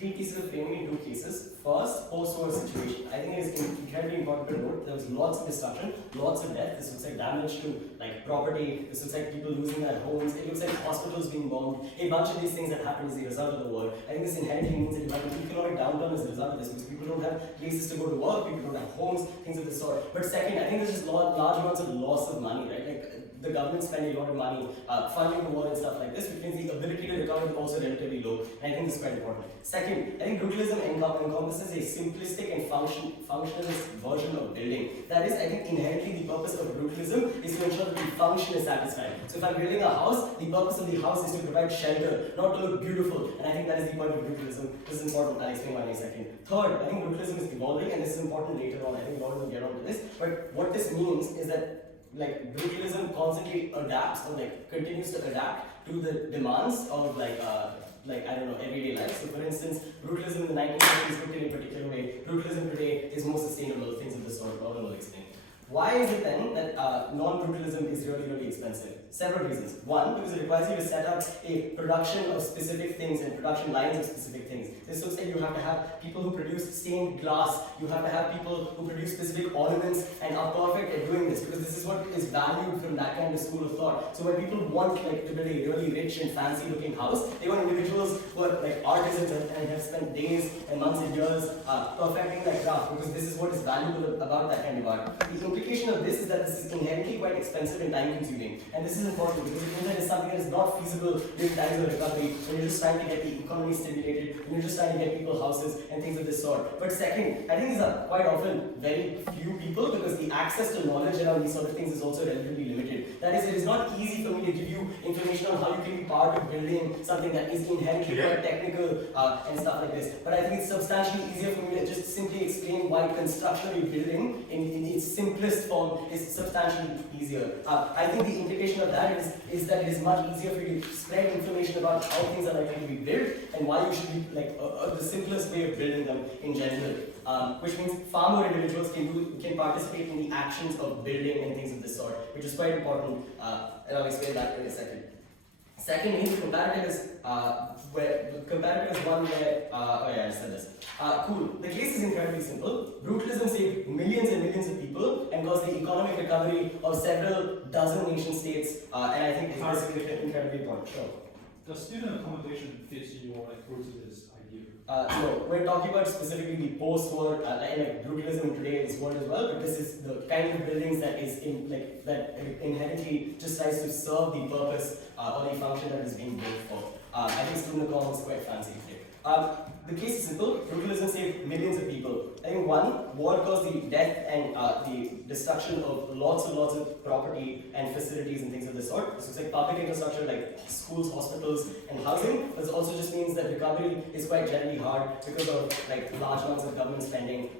three pieces of framing in two cases. First, post-war situation. I think it is incredibly important to note there was lots of destruction, lots of death. This looks like damage to like property. This looks like people losing their homes. It looks like hospitals being bombed. A bunch of these things that happen as a result of the war. I think this inherently means that you have an economic downturn as a result of this because people don't have places to go to work, people don't have homes, things of this sort. But second, I think there's just large amounts of loss of money, right? Like the government spending a lot of money funding the war and stuff like this, which means the ability to recover is also relatively low. And I think this is quite important. Second, I think brutalism encompasses a simplistic and functionalist version of building. That is, I think inherently the purpose of brutalism is to ensure that the function is satisfied. So if I'm building a house, the purpose of the house is to provide shelter, not to look beautiful. And I think that is the point of brutalism. This is important. I'll explain why in a second. Third, I think brutalism is evolving, and this is important later on. I think Lauren will get on to this. But what this means is that like brutalism constantly adapts or like continues to adapt to the demands of like I don't know, everyday life. So for instance, brutalism in the 1970s looked in a particular way. Brutalism today is more sustainable, things of this sort. Lauren will explain. Why is it then that non-brutalism is really, really expensive? Several reasons. One, because it requires you to set up a production of specific things and production lines of specific things. This looks like you have to have people who produce stained glass. You have to have people who produce specific ornaments and are perfect at doing this because this is what is valued from that kind of school of thought. So when people want like to build a really rich and fancy looking house, they want individuals who are like artisans and have spent days and months and years perfecting their craft because this is what is valuable about that kind of art. The implication of this is that this is inherently quite expensive and time consuming. And this is important because it means that it's something that is not feasible during times of recovery when you're just trying to get the economy stimulated, when you're just trying to get people houses and things of this sort. But second, I think these are quite often very few people because the access to knowledge around these sort of things is also relatively limited. That is, it is not easy for me to give you information on how you can be part of building something that is inherently quite technical and stuff like this. But I think it's substantially easier for me to just simply explain why construction of a building in its simplest form is substantially easier. I think the implication of that is that it is much easier for you to spread information about how things are likely to be built and why you should be like the simplest way of building them in general. Which means far more individuals can participate in the actions of building and things of this sort, which is quite important, and I'll explain that in a second. Secondly, comparative is one where oh yeah, I said this. Cool. The case is incredibly simple. Brutalism saved millions and millions of people and caused the economic recovery of several dozen nation states, and I think this is incredibly important. Sure. Does student accommodation fit your like brutalist idea? No, we're talking about specifically the post-war, like brutalism in today's world as well. But this is the kind of buildings that is that inherently just tries to serve the purpose or the function that is being built for. I think student accommodation is quite fancy today. The case is simple. Brutalism saved millions of people. I think one, war caused the death and the destruction of lots of property and facilities and things of this sort. So it's like public infrastructure like schools, hospitals, and housing. But it also just means that recovery is quite generally hard because of like large amounts of government spending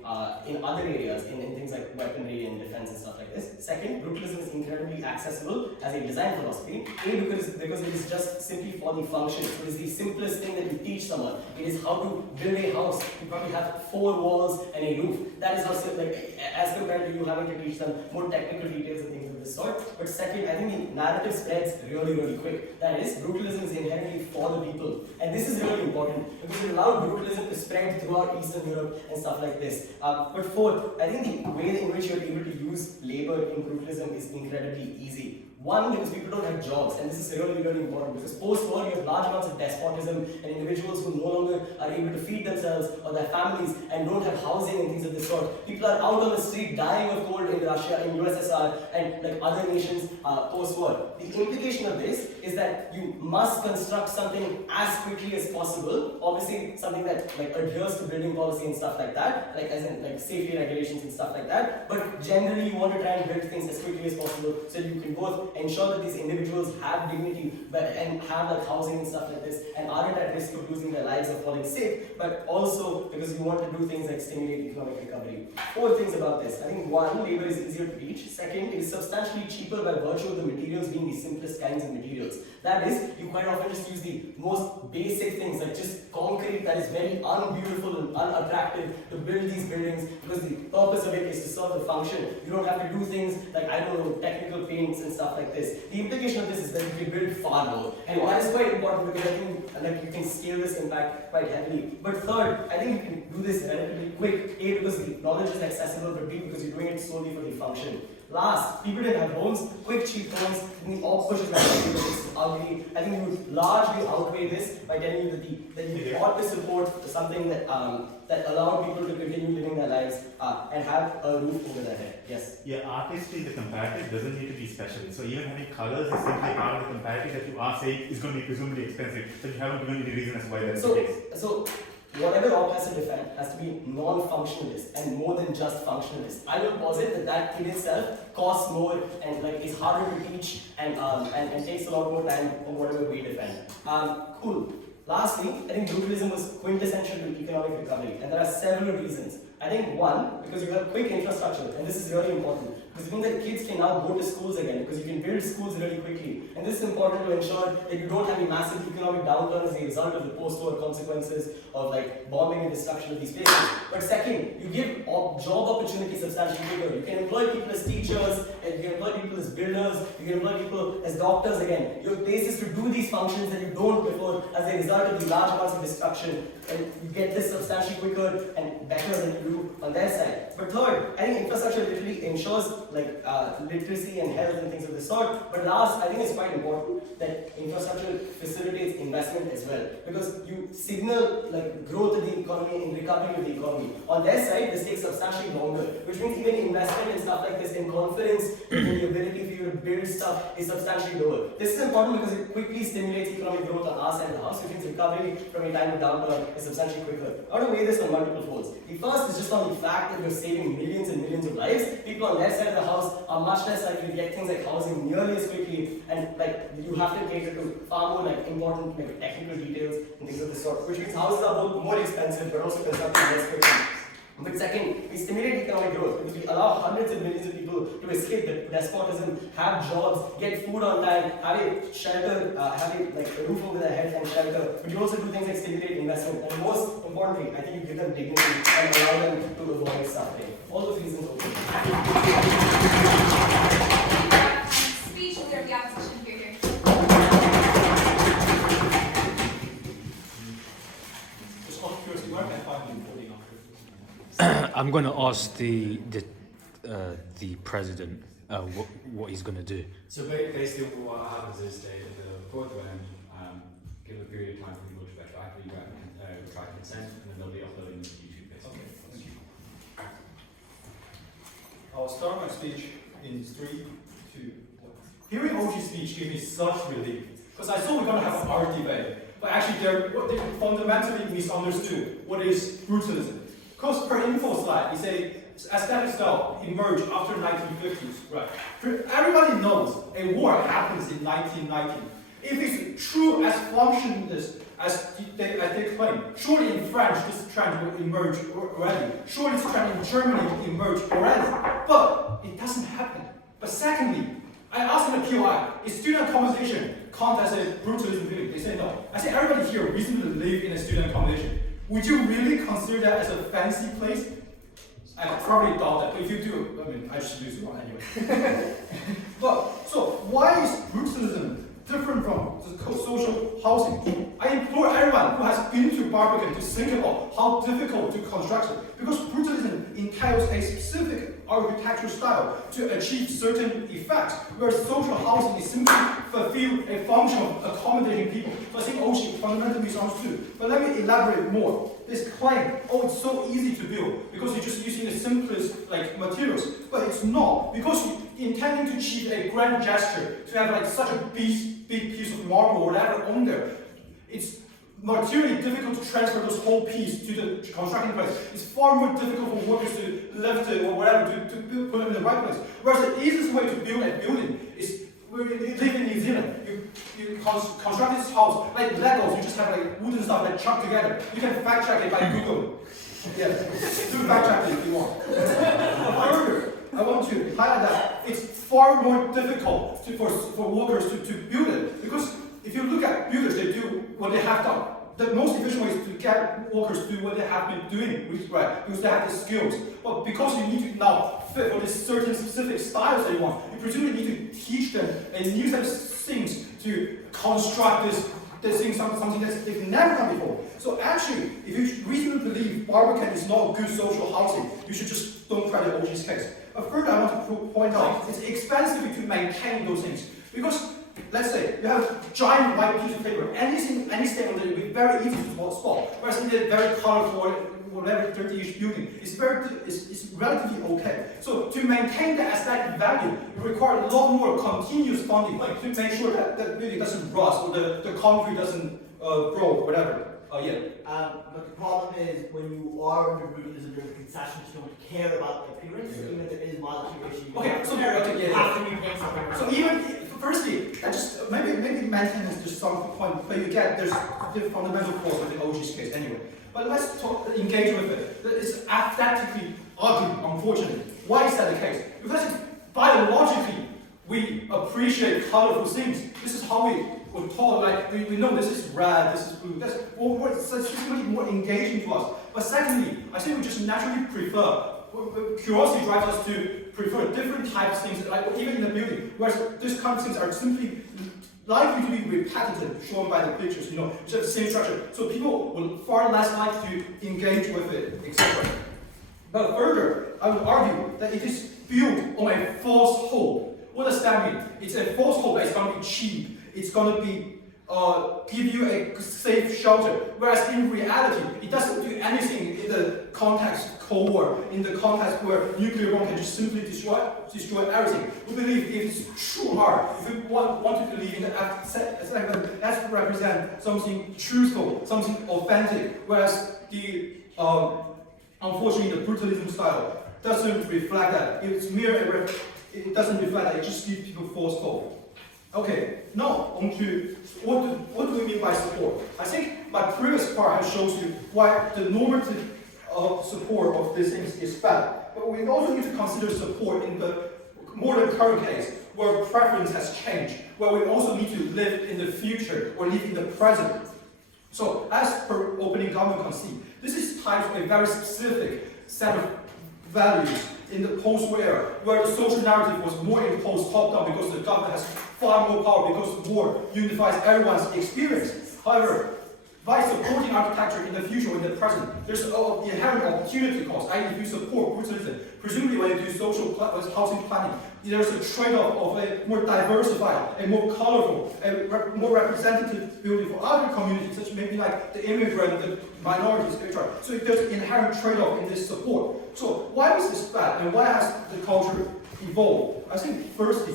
in other areas, in things like weaponry and defense and stuff like this. Second, brutalism is incredibly accessible as a design philosophy. A, because it is just simply for the function. It is the simplest thing that you teach someone. It is how to build a house. You probably have 4 walls and a roof. That is how simple, like, as compared to you having to teach them more technical details and things of this sort. But second, I think the narrative spreads really, really quick. That is, brutalism is inherently for the people. And this is really important because it allowed brutalism to spread throughout Eastern Europe and stuff like this. But fourth, I think the way in which you're able to use labor in brutalism is incredibly easy. One, because people don't have jobs, and this is really, really important because post-war you have large amounts of despotism and individuals who no longer are able to feed themselves or their families and don't have housing and things of this sort. People are out on the street dying of cold in Russia, in USSR, and like other nations post-war. The implication of this is that you must construct something as quickly as possible. Obviously, something that like adheres to building policy and stuff like that, like as in like safety regulations and stuff like that. But generally, you want to try and build things as quickly as possible so you can both ensure that these individuals have dignity and have like housing and stuff like this and aren't at risk of losing their lives or falling sick, but also because you want to do things like stimulate economic recovery. 4 things about this. I think one, labor is easier to reach. Second, it is substantially cheaper by virtue of the materials being the simplest kinds of materials. That is, you quite often just use the most basic things like just concrete that is very unbeautiful and unattractive to build these buildings because the purpose of it is to serve the function. You don't have to do things like, I don't know, technical paints and stuff like this, the implication of this is that you can build far more. And that is quite important because I think like you can scale this impact quite heavily. But third, I think you can do this relatively quick. A, because the knowledge is accessible, but B, because you're doing it solely for the function. Last, people didn't have homes, quick, cheap homes, and the opposite is ugly. I think you would largely outweigh this by telling you that you ought to support something that that allowed people to continue living their lives and have a roof over their head. Yes? Yeah, artistry, the comparative doesn't need to be special. So even having colors is simply part of the comparative that you are saying is going to be presumably expensive. So you haven't given any reason as to why that's the case. So whatever op has to defend has to be non-functionalist and more than just functionalist. I will posit that in itself costs more and like is harder to teach and takes a lot more time than whatever we defend. Cool. Lastly, I think brutalism was quintessential to economic recovery, and there are several reasons. I think one, because you have quick infrastructure, and this is really important, because it means that kids can now go to schools again, because you can build schools really quickly. And this is important to ensure that you don't have a massive economic downturn as a result of the post-war consequences of like bombing and destruction of these places. But second, you give job opportunities substantially bigger. You can employ people as teachers, and you can employ people as builders, you can employ people as doctors again. You have places to do these functions that you don't before as a result of the large amounts of destruction. And you get this substantially quicker and better than you do on their side. But third, I think infrastructure literally ensures like literacy and health and things of this sort. But last, I think it's quite important that infrastructure facilitates investment as well, because you signal like growth of the economy and recovery of the economy. On their side, this takes substantially longer, which means even investment in stuff like this and confidence in the ability for you to build stuff is substantially lower. This is important because it quickly stimulates economic growth on our side of the house, which means recovery from a time of downturn is substantially quicker. I want to weigh this on multiple folds. The first is just on the fact that you're saving millions and millions of lives. People on their side of the house are much less likely to get things like housing nearly as quickly, and like you have to cater to far more like important like technical details and things of this sort, which means houses are both more expensive but also constructed less quickly. But second, we stimulate economic growth because we allow hundreds of millions of people to escape despotism, have jobs, get food on time, have a shelter, have a roof over their head and shelter. But you also do things like stimulate investment, and most importantly, I think you give them dignity and allow them to avoid suffering. All those reasons open. Speech leader of the opposition here. Just out of curiosity, where can I find the recording after? I'm going to ask the president what he's going to do. So basically what happens is they record the event, give a period of time for people to retract, retract consent, and then they'll be uploading to YouTube basically. Okay, thank you. I'll start my speech in 3, 2, 1. Hearing Ochi's speech gave me such relief, because I thought we were going to have an art debate, but actually they fundamentally misunderstood what is brutalism. Because per info slide, it's a aesthetic style emerged after 1950s, right? Everybody knows a war happens in 1919. If it's true as functionalist as they claim, surely in French this trend will emerge already. Surely this trend in Germany will emerge already. But it doesn't happen. But secondly, I asked them at POI, is student accommodation count as a brutalism building? They say no. I say everybody here reasonably live in a student accommodation. Would you really consider that as a fancy place? I probably doubt that, but if you do, I mean, I should use one anyway. But, so, why is brutalism different from the social housing? I implore everyone who has been to Barbican to think about how difficult to construct it, because brutalism entails a specific architectural style to achieve certain effects, whereas social housing is simply fulfill a function of accommodating people. So I think Ochi fundamentally misunderstood. But let me elaborate more. This claim, oh, it's so easy to build because you're just using the simplest materials, but it's not, because you're intending to achieve a grand gesture, to have such a big piece of marble or whatever on there. It's materially difficult to transfer this whole piece to the construction place. It's far more difficult for workers to lift it or whatever to put them in the right place. Whereas the easiest way to build a building is, we live in New Zealand. You construct this house like Legos. You just have wooden stuff chucked together. You can fact check it by Google. Yeah, do fact check it if you want. However, I want to highlight that it's far more difficult for workers to build it, because if you look at builders, they do what they have done. The most efficient way is to get workers to do what they have been doing, which is right, because they have the skills. But because you need to now fit for this certain specific styles that you want, you presumably need to teach them a new set of things to construct this thing, something that they've never done before. So actually, if you reasonably believe Barbican is not good social housing, you should just don't credit OG's case. But further, I want to point out, it's expensive to maintain those things. Because, let's say, you have a giant white piece of paper, any stain on it will be very easy to spot. Whereas in a very colorful, whatever 30-ish building, it's relatively okay. So to maintain the aesthetic value, you require a lot more continuous funding to make sure that the building doesn't rust or the concrete doesn't grow, whatever. But the problem is when you are under brutalism, there's a concession to don't care about the appearance, even if there is mild deterioration. You have to maintain something. So even firstly, just maybe maintenance is just some point, but you get there's the fundamental flaws of the OG's case anyway. But let's engage with it. It's aesthetically ugly, unfortunately. Why is that the case? Because biologically we appreciate colorful things. This is how we were taught. Like we know this is red, this is blue. That's really more engaging to us. But secondly, I think we just naturally prefer. Curiosity drives us to prefer different types of things, like even in the building, whereas these kind of things are simply likely to be repetitive, shown by the pictures, just the same structure. So people will far less likely to engage with it, etc. But further, I would argue that it is built on a false hope. What does that mean? It's a false hope that it's going to be cheap. It's going to be give you a safe shelter. Whereas in reality, it doesn't do anything in the context Cold War, in the context where nuclear bomb can just simply destroy everything. We believe if it's true hard, if we want to believe in the aesthetic, that represent something truthful, something authentic, whereas the unfortunately the brutalism style doesn't reflect that. It doesn't reflect that. It just gives people false hope. Okay, now on to what do we mean by support? I think my previous part has shown you why the normative support of these things is bad. But we also need to consider support in the more than current case, where preference has changed, where we also need to live in the future or live in the present. So as per opening government conceit, this is tied to a very specific set of values in the post-war era, where the social narrative was more imposed top-down because the government has far more power, because war unifies everyone's experience. However, by supporting architecture in the future or in the present, there's an inherent opportunity cost. If you support brutalism, presumably when you do social housing planning, there's a trade-off of a more diversified, a more colorful, a more representative building for other communities, such maybe like the immigrant, the minorities, etc. So there's an inherent trade-off in this support. So why was this bad, and why has the culture evolved? I think firstly,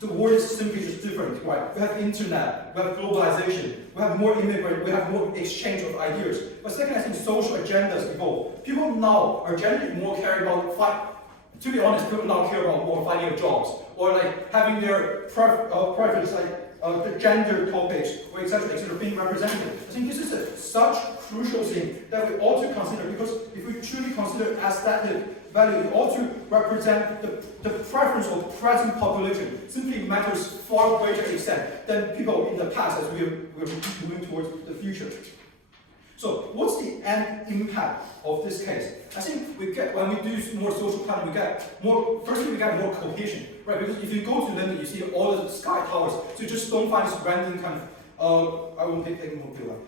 the world is simply just different, right? We have internet, we have globalization, we have more immigrants, we have more exchange of ideas. But second, I think social agendas evolve. People now are generally more caring about to be honest, people now care about more finding jobs, or like having their preference, like the gender topics, or etc., being represented. I think this is such crucial thing that we ought to consider, because if we truly consider aesthetic value, it ought to represent the preference of present population. Simply matters far greater extent than people in the past as we're moving towards the future. So what's the end impact of this case? I think when we do more social planning, we get more cohesion, right? Because if you go to London, you see all the sky towers, so you just don't find this random kind of, I won't take any more people,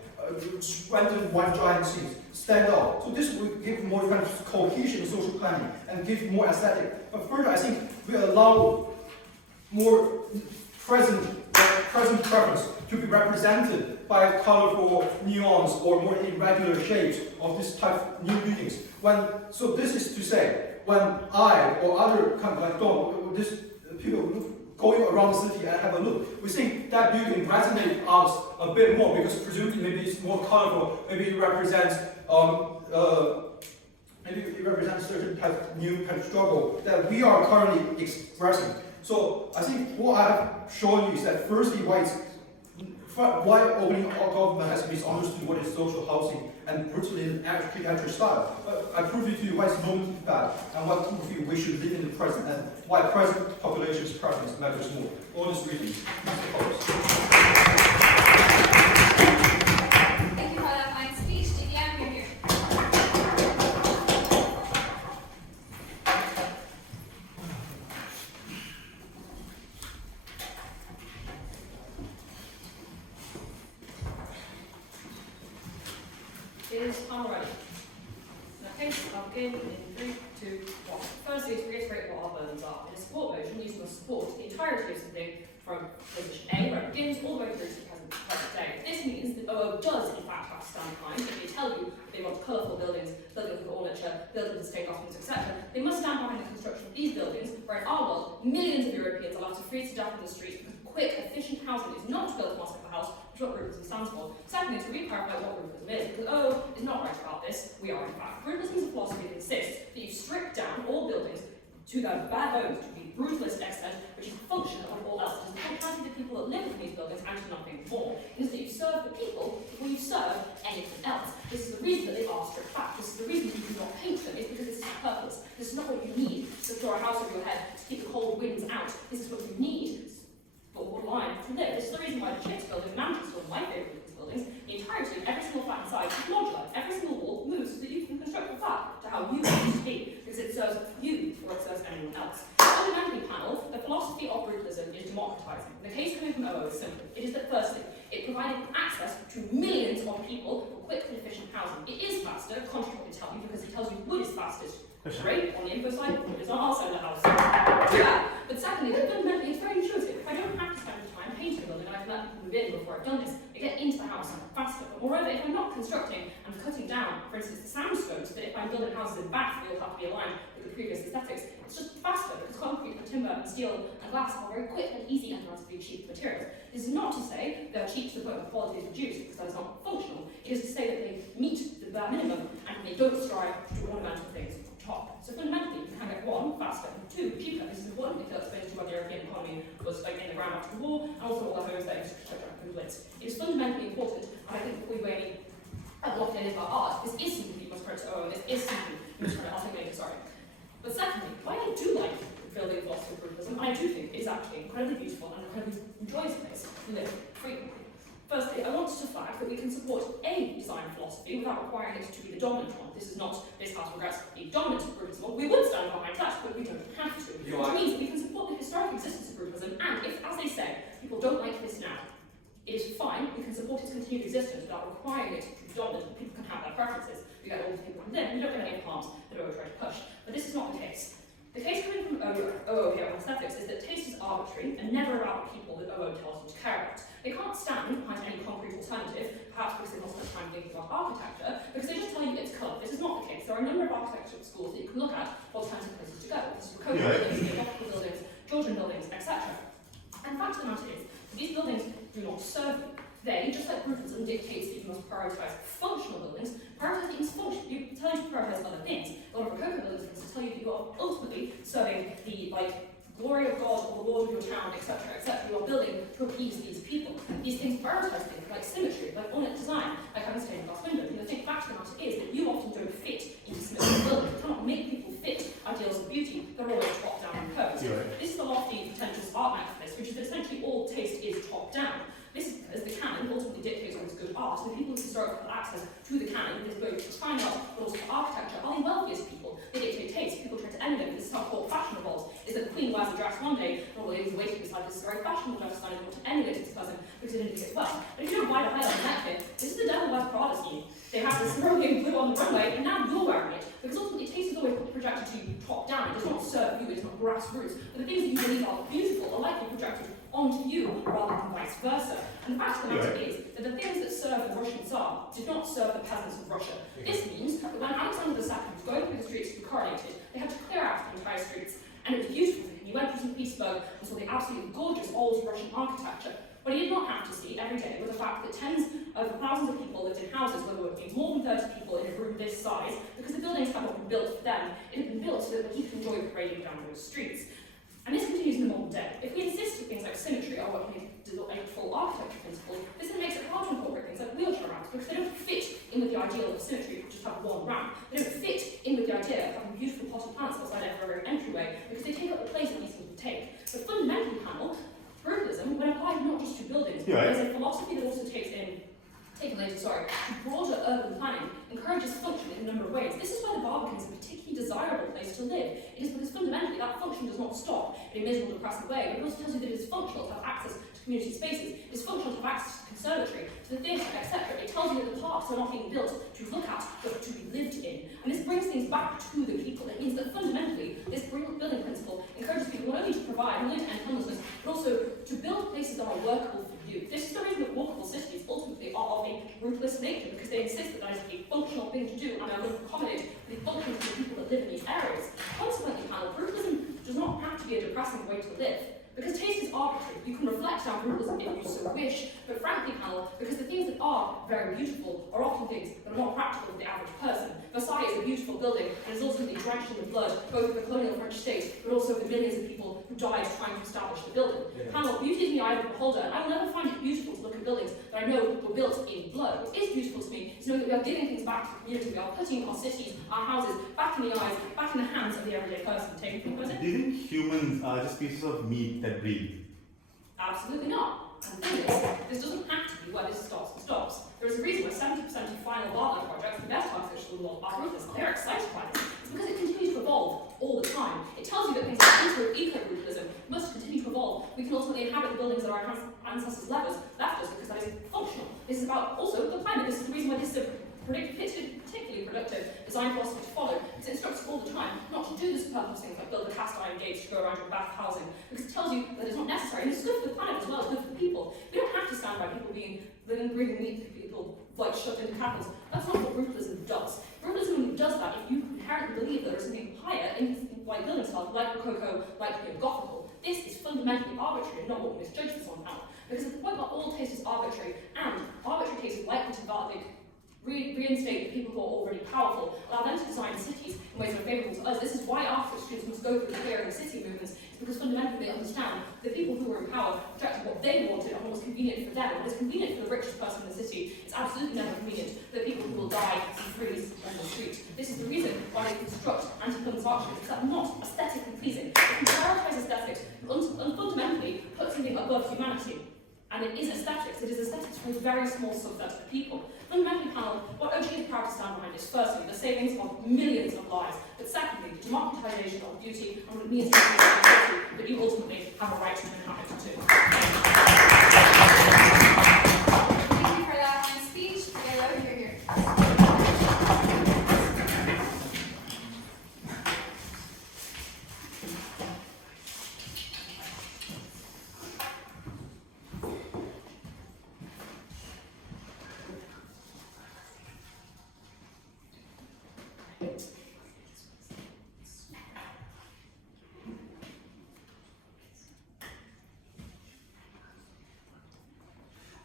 random one giant things stand out. So this will give more kind of cohesion in social planning and give more aesthetic. But further, I think we allow more present preference to be represented by colorful nuance or more irregular shapes of this type of new buildings. So this is to say, when I or other kind of like people going around the city and have a look, we think that building resonates us a bit more because presumably maybe it's more colorful, maybe it represents certain type of new kind of struggle that we are currently expressing. So I think what I have shown you is that firstly why opening government has misunderstood what is social housing and brutalism architecture style. But I proved to you why it's normative bad and what prove you we should live in the present and why present population's preference matters more. All this reading. Thank you for that fine speech. Didier, you're here. begin in 3, 2, 1. Firstly, to reiterate what our burdens are. In a support motion, the user must support the entirety of something from position A, where it begins, all the way through to the present day. This means that OO does, in fact, have to stand behind. If they tell you they want colourful buildings, buildings with ornature, buildings with state documents, etc., they must stand behind the construction of these buildings, where in our world, millions of Europeans are left to freeze to death in the streets because quick, efficient housing is not to build a mosque of a house, which is what Brutalism stands for. Secondly, to re-clarify what Brutalism is, because OO is not right about this, we are in fact. Brutalism is a philosophy that insists that you strip down all buildings to their bare bones, to the brutalist extent, which is a function of all else. It is the functionality of the people that live in these buildings and to nothing more. It is that you serve the people before you serve anything else. This is the reason that they are stripped back. This is the reason that you do not paint them. It's because this is purpose. This is not what you need to store a house over your head to keep the cold winds out. This is what you need for line to live. This is the reason why the Chicks building in Manchester, one of my favourite of these buildings, the entirety of every single flat inside is modular. Every single wall moves so that you can construct a flat to how you want it to be, because it serves you or it serves anyone else. Fundamentally, panel, the philosophy of Brutalism is democratising. The case coming from OO is simple. It is that firstly, it provided access to millions of people for quick and efficient housing. It is faster, contrary to what they tell you, because it tells you wood is fastest. Great on the info side, wood is on our side of the house. Yeah. But secondly, fundamentally, it's very intuitive. If I don't have to spend time painting a building, I can let people move in before I've done this. I get into the house faster. But moreover, if I'm not constructing and cutting down, for instance, the sound scopes, that if I'm building houses in Bath, they'll have to be aligned with the previous aesthetics, it's just faster because concrete and timber and steel and glass are very quick and easy and relatively cheap materials. This is not to say they're cheap to the point where quality is reduced, because that is not functional. It is to say that they meet the bare minimum and they don't strive to do ornamental things on top. So fundamentally, you can get one, faster, and two, cheaper. This is important because it explains to you why the European economy was like in the ground after the war, and also all the homes that infrastructure and blitz. It is fundamentally important, and I think before we go any locked in about art, this is something you must credit to OO, this is something you must credit to sorry. But secondly, why I do like building philosophy of Brutalism, and I do think it is actually incredibly beautiful and incredibly enjoys the place to live frequently. Firstly, I want to flag that we can support a design philosophy without requiring it to be the dominant one. This is not, this house regrets, a dominant Brutalism. We would stand behind that, but we don't have to. Which means that we can support the historic existence of Brutalism, and if, as they say, people don't like this now, it is fine, we can support its continued existence without requiring it to be dominant. People can have their preferences. We get all the people come in, we don't get any harms that OO try to push. But this is not the case. The case coming from OO here on aesthetics is that taste is arbitrary and never about the people that OO tells you to care about. They can't stand behind any concrete alternative, perhaps because they've not spent time thinking about architecture, because they just tell you it's colour. This is not the case. There are a number of architecture schools that you can look at for alternative places to go. This is Rococo buildings, Gothic buildings, Georgian buildings, etc. And the fact of the matter is that these buildings do not serve you. They, just like Brutalism dictates that you must prioritise functional buildings, prioritise things function. You tell you to prioritise other things. A lot of Rococo buildings tell you that you are ultimately serving the glory of God or the Lord of your town, etc., etc. You are building to appease these people. These things prioritise things like symmetry, like ornate design, like having stained glass windows. And the fact of the matter is that you often don't fit into symmetrical buildings. You cannot make people fit ideals of beauty. They're always top down imposed. This is the lofty, pretentious art manifest, which is that essentially all taste is top down. This is because the canon ultimately dictates what is good art, and the people who historically have access to the canon, this both for fine art but also for architecture, are the wealthiest people. They dictate taste. People try to emulate this. This is how court fashion evolves. Is that the Queen wears a dress one day, and all the ladies waiting beside this very fashionable dress, and they want to emulate this person because they didn't think it well. But if you don't buy the highlight necklace, this is the devil wears Prada scheme. They have this smoking blue on the runway, and now you're wearing it. Because ultimately, taste is always projected to you top down. It does not serve you. It's not grassroots. But the things that you believe are beautiful are likely projected onto you rather than vice versa. And the fact of the matter is that the things that served the Russian Tsar did not serve the peasants of Russia. This means that when Alexander II was going through the streets to be coronated, they had to clear out the entire streets. And it was beautiful. And he went through St. Petersburg and saw the absolutely gorgeous old Russian architecture. What he did not have to see every day was the fact that tens of thousands of people lived in houses where there would be more than 30 people in a room this size, because the buildings had not been built for them. It had been built so that he could enjoy parading down those streets. And this continues in the modern day. If we insist that things like symmetry are what makes a full architecture principle, this then makes it hard to incorporate things like wheelchair ramps, because they don't fit in with the ideal of symmetry, just have one ramp. They don't fit in with the idea of having beautiful potted plants outside every entryway, because they take up the place that these things take. But fundamentally, panel, Brutalism, when applied not just to buildings, but as a philosophy that also takes in broader urban planning, encourages function in a number of ways. This is why the Barbican is a particularly desirable place to live. It is because fundamentally that function does not stop in a miserable, depressive way, but it also tells you that it is functional to have access to community spaces. It is functional to have access to the conservatory, to the theatre, etc. It tells you that the parks are not being built to look at, but to be lived in. And this brings things back to the people. It means that fundamentally, this building principle encourages people not only to provide, not only to end homelessness, but also to build places that are workable for you. This is the reason that walkable cities ultimately are of a brutalist nature, because they insist that that is a functional thing to do, and they're going to accommodate the functions of the people that live in these areas. Consequently, panel, brutalism does not have to be a depressing way to live. Because taste is arbitrary, you can reflect down brutalism if you so wish, but frankly, panel, because the things that are very beautiful are often things that are not practical for the average person. Versailles is a beautiful building and is ultimately drenched in the blood, both of the colonial French state, but also the millions of people who died trying to establish the building. Yeah. Panel, beauty is in the eye of the beholder, and I will never find it beautiful to look at buildings that I know were built in blood. What is beautiful to me is knowing that we are giving things back to the community, we are putting our cities, our houses, back in the eyes, back in the hands of the everyday person. Taking things with it. Do you think humans are just pieces of meat that breathe? Absolutely not. And the thing is, this doesn't have to be where this starts and stops. There's a reason why 70% of final wildlife projects, the best artificial in the world, are ruthless. They're excited by this. It's because it continues to evolve all the time. It tells you that things like eco-brutalism must continue to evolve. We can ultimately inhabit the buildings that our ancestors left us because that is functional. This is about also the climate. This is the reason why this is a particularly productive design philosophy to follow. It instructs us all the time not to do the superfluous things like build a cast iron gate to go around your bath housing, because it tells you that it's not necessary, and it's good for the planet as well, it's good for the people. We don't have to stand by people living, breathing meat, people like shoved into cabins. That's not what brutalism does. Brutalism does that if you inherently believe that there is something higher in white building styles, like Rococo, like Gothical. This is fundamentally arbitrary and not what we misjudge this on now. Because the point about all taste is arbitrary, and arbitrary taste is likely to reinstate the people who are already powerful, allow them to design cities in ways that are favourable to us. This is why architecture students must go through the clearing the city movements. It's because fundamentally they understand the people who were in power projected what they wanted and what was convenient for them. What is convenient for the richest person in the city, it's absolutely never convenient for the people who will die in freeze on the street. This is the reason why they construct anti-homeless architects that are not aesthetically pleasing. They can prioritise aesthetics and fundamentally put something above humanity. And it is aesthetics. It is aesthetics for a very small subset of people. Fundamentally, panel, what OG is proud to stand behind is firstly the savings of millions of lives, but secondly, the democratisation of beauty and what it means to be that you ultimately have a right to inhabit too. Thank you for that speech. Hello, you're here.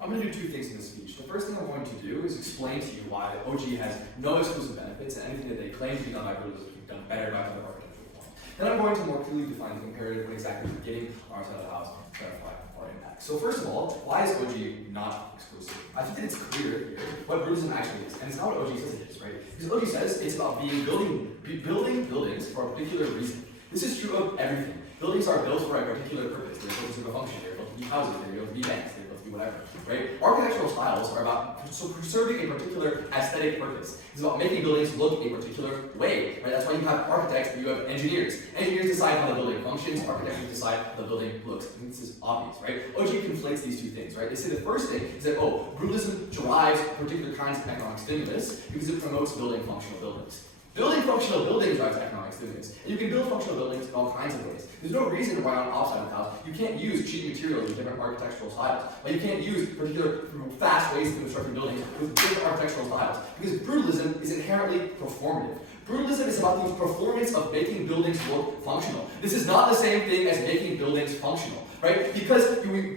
I'm going to do two things in this speech. The first thing I'm going to do is explain to you why OG has no exclusive benefits, and anything that they claim to be done by brutalism can be done better by other architectural forms. Then I'm going to more clearly define the comparative when exactly we're getting our outside of the house and clarify our impact. So first of all, why is OG not exclusive? I think that it's clear here what brutalism actually is, and it's not what OG says it is, right? Because OG says it's about building buildings for a particular reason. This is true of everything. Buildings are built for a particular purpose. They're built to serve a function. They're built to be houses. They're built to be banks. They're built to be whatever, right? Architectural styles are about preserving a particular aesthetic purpose. It's about making buildings look a particular way, right? That's why you have architects and you have engineers. Engineers decide how the building functions. Architects decide how the building looks. I think this is obvious, right? OG conflates these two things, right? They say the first thing is that, oh, brutalism derives particular kinds of economic stimulus because it promotes building functional buildings. Building functional buildings drives economic stimulus. And you can build functional buildings in all kinds of ways. There's no reason why on the outside of the house you can't use cheap materials with different architectural styles. Like you can't use particular fast ways of constructing buildings with different architectural styles. Because brutalism is inherently performative. Brutalism is about the performance of making buildings look functional. This is not the same thing as making buildings functional, right? Because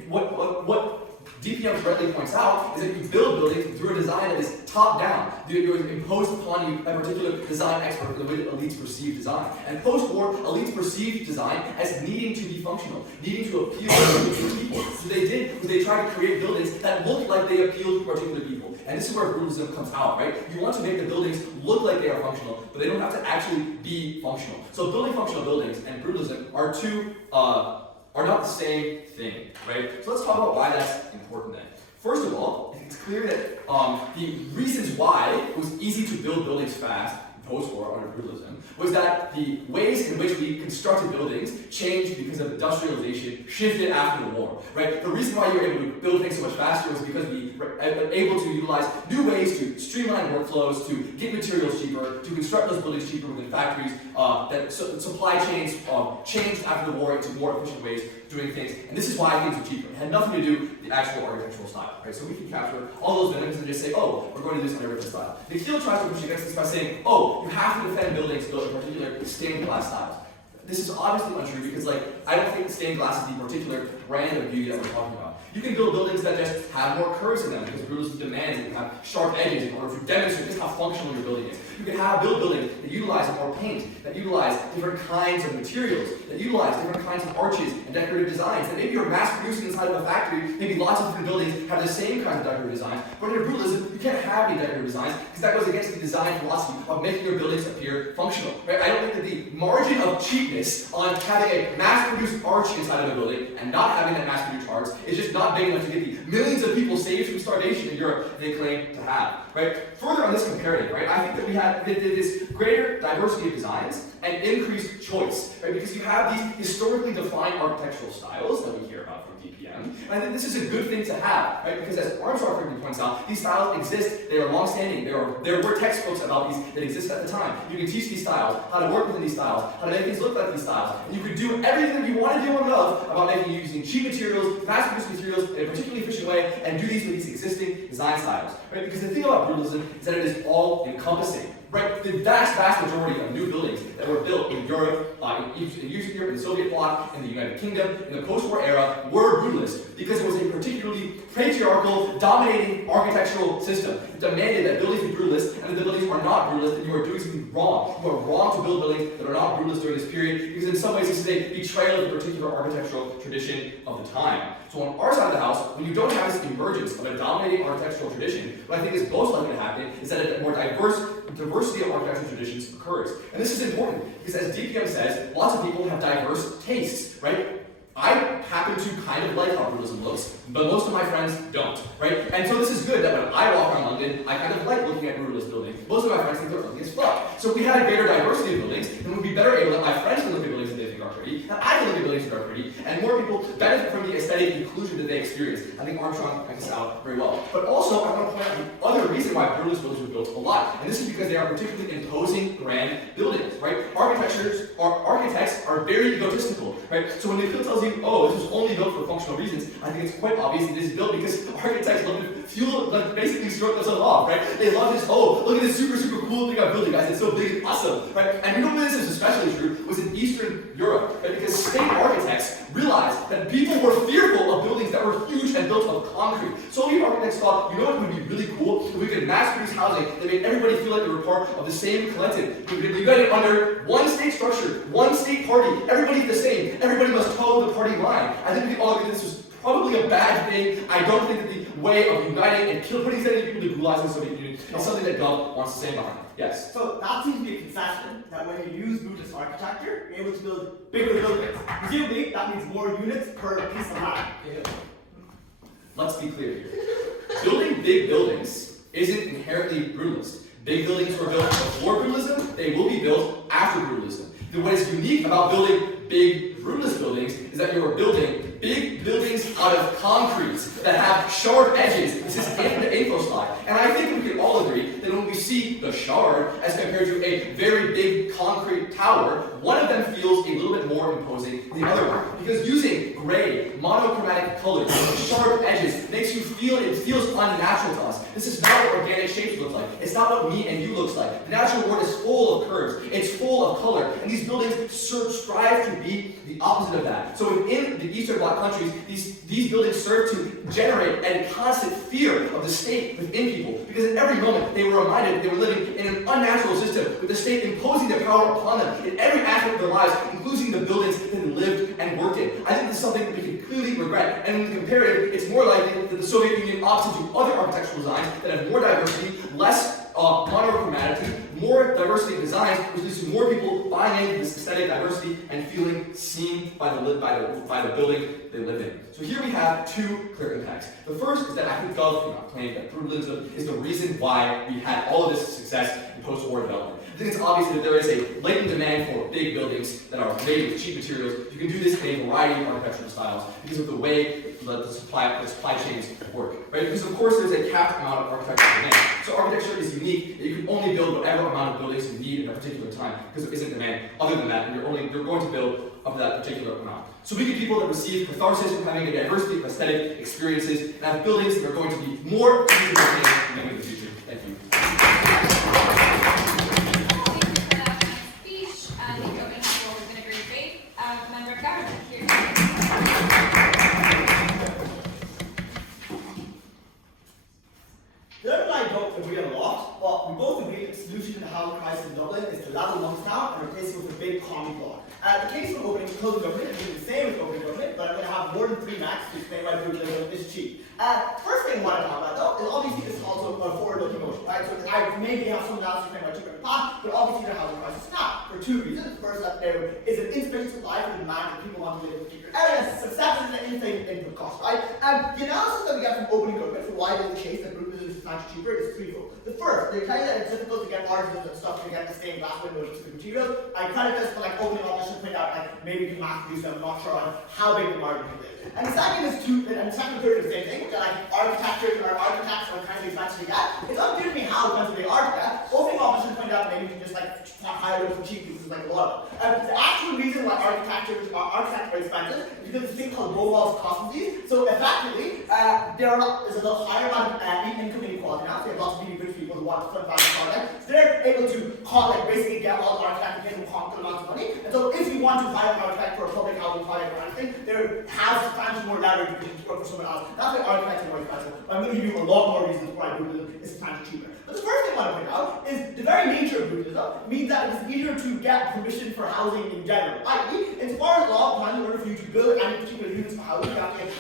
what DPM correctly points out is that you build buildings through a design that is top-down. You're imposed upon you a particular design expert the way that elites perceive design. And post-war, elites perceived design as needing to be functional, needing to appeal to people. So they did was they tried to create buildings that looked like they appealed to particular people. And this is where brutalism comes out, right? You want to make the buildings look like they are functional, but they don't have to actually be functional. So building functional buildings and brutalism are not the same thing, right? So let's talk about why that's important then. First of all, it's clear that the reasons why it was easy to build buildings fast post-war under brutalism was that the ways in which we constructed buildings changed because of industrialization shifted after the war, right? The reason why you were able to build things so much faster was because we were able to utilize new ways to streamline workflows, to get materials cheaper, to construct those buildings cheaper within factories, that supply chains changed after the war into more efficient ways of doing things, and this is why things are cheaper. It had nothing to do with the actual architectural style, right? So we can capture all those benefits and just say, oh, we're going to do this under a different style. The Kiel tries to push against this by saying, oh, you have to defend buildings built in particular stained glass styles. This is obviously untrue because, I don't think stained glass is the particular brand of beauty that we're talking about. You can build buildings that just have more curves in them because brutalism demands that you have sharp edges in order to demonstrate just how functional your building is. You can build buildings that utilize more paint, that utilize different kinds of materials, that utilize different kinds of arches and decorative designs that maybe you're mass producing inside of a factory. Maybe lots of different buildings have the same kinds of decorative designs, but under brutalism, you can't have any decorative designs because that goes against the design philosophy of making your buildings appear functional. Right? I don't think that the margin of cheapness on having a mass-produced arch inside of a building and not having that mass-produced arch is just not big enough to get the millions of people saved from starvation in Europe they claim to have. Right? Further on this comparative, right, I think that we had this greater diversity of designs and increased choice, right? Because you have these historically defined architectural styles that we hear about from DPM, and I think this is a good thing to have, right? Because as Armstrong correctly points out, these styles exist, they are long-standing, there were textbooks about these that exist at the time. You can teach these styles, how to work within these styles, how to make things look like these styles, and you could do everything that you want to do and love about using cheap materials, mass-produced materials in a particularly efficient way, and do these with these existing design styles, right? Because the thing about brutalism is that it is all-encompassing. Right, the vast majority of new buildings that were built in Europe, in Eastern Europe, in the Soviet bloc, in the United Kingdom, in the post-war era, were brutalist because it was a particularly patriarchal, dominating architectural system. It demanded that buildings be brutalist, and if the buildings are not brutalist, then you are doing something wrong. You are wrong to build buildings that are not brutalist during this period because in some ways this is a betrayal of the particular architectural tradition of the time. So on our side of the house, when you don't have this emergence of a dominating architectural tradition, what I think is most likely to happen is that a more diversity of architectural traditions occurs. And this is important because as DPM says, lots of people have diverse tastes, right? I happen to kind of like how brutalism looks, but most of my friends don't, right? And so this is good that when I walk around London, I kind of like looking at brutalist buildings. Most of my friends think they're ugly as fuck. So if we had a greater diversity of buildings, then we'd be better able to, my friends can look at buildings that they think are pretty, and I can look at buildings that are pretty, and more people benefit from the aesthetic inclusion that they experience. I think Armstrong points this out very well. But also, I want to point out the other reason why brutalist buildings were built a lot, and this is because they are particularly imposing grand buildings, right? Architects are very egotistical, right? So when the field tells you, oh, this was only built for functional reasons, I think it's quite obvious it is built because architects love to basically stroke themselves off, right? They love this, oh, look at this super cool thing I'm building, guys, it's so big and awesome, right? And we know where this is especially true was in Eastern Europe, right? Because state architects realized that people were fearful of buildings that were huge and built of concrete. Soviet architects thought, you know what would be really cool? If we could mass produce housing that made everybody feel like they were part of the same collective. We could unite it under one state structure, one state party, everybody's the same, everybody must toe the party line. I think we all agree this was probably a bad thing. I don't think that the way of uniting and putting so many people to gulags in the Soviet Union is something that Gov wants to stand behind. Yes? So that seems to be a concession that when you use brutalist architecture, you're able to build bigger buildings. Presumably, that means more units per piece of land. Let's be clear here. Building big buildings isn't inherently brutalist. Big buildings were built before brutalism, they will be built after brutalism. What is unique about building big brutalist buildings is that you are building big buildings out of concrete that have sharp edges. This is in the info slide. And I think we can all agree that when we see the shard as compared to a very big concrete tower, one of them feels a little bit more imposing than the other one. Because using gray, monochromatic colors, sharp edges, makes you feel, it feels unnatural to us. This is not what organic shapes look like. It's not what me and you looks like. The natural world is full of curves. It's full of color. And these buildings strive to be the opposite of that. So within the Eastern Bloc countries, these buildings serve to generate a constant fear of the state within people. Because at every moment they were reminded they were living in an unnatural system with the state imposing their power upon them in every aspect of their lives, including the buildings that they lived and worked in. I think this is something that we can clearly regret. And when we compare it, it's more likely that the Soviet Union opts into other architectural designs that have more diversity, less monochromaticity, more diversity in designs, which leads to more people buying into this aesthetic diversity and feeling seen by the building they live in. So here we have two clear impacts. The first is that active gov claimed that brutalism is the reason why we had all of this success in post-war development. I think it's obvious that there is a latent demand for big buildings that are made with cheap materials. You can do this in a variety of architectural styles because of the way the supply chains work, right? Because of course there's a capped amount of architectural demand. So architecture is unique that you can only build whatever amount of buildings you need in a particular time because there isn't demand other than that, and you're going to build up to that particular amount. So we get people that receive catharsis from having a diversity of aesthetic experiences and have buildings that are going to be more easy to maintain in the future. Thank you. Derek and I don't agree a lot, but we both agree that the solution to the housing crisis in Dublin is to level lumps down and replace it with a big common block. The case for opening closing government is the same as opening government, but I'm going to have more than 3 max to explain why brutalism is cheap. First thing I want to talk about though is obviously this is also a forward-looking motion, right? So I maybe have some analysis to explain why cheaper in the past, but obviously the housing crisis now for 2 reasons. First, that there is an insufficient supply for the demand that people want to live in particular areas. So second, is an insane input cost, right? The analysis that we get from opening government for why it is the case that brutalism is substantially cheaper is threefold. The first, they tell you that it's difficult to get artisans and stuff to get the same glass windows and specific materials. I credit this for like opening opposition to point out like maybe you can mass produce them, I'm not sure on how big the margin is. And the second is and the second and third is the same thing, which are like architecture or architects are kind of expensive to get. It's unclear to me how expensive they are to get. Opening opposition to point out maybe you can just like hire them for cheap because it's like a lot of them. The actual reason why architects are expensive is because this thing called Bowall's cost disease. So effectively, there's a lot higher amount of income inequality now. So you have lots of really rich people who want to fund value projects. So they're able to basically get all the architects and pay them considerable amounts of money. And so if you want to hire an architect for a public housing project or anything, there has substantially more leverage to work for someone else. That's why architects are more expensive. But I'm going to give you a lot more reasons why brutalism is substantially cheaper. But the first thing I want to point out is the very nature of brutalism means that it is easier to get permission for housing in general. I.e., insofar as law plans in order for you to build any particular units for housing, you have to get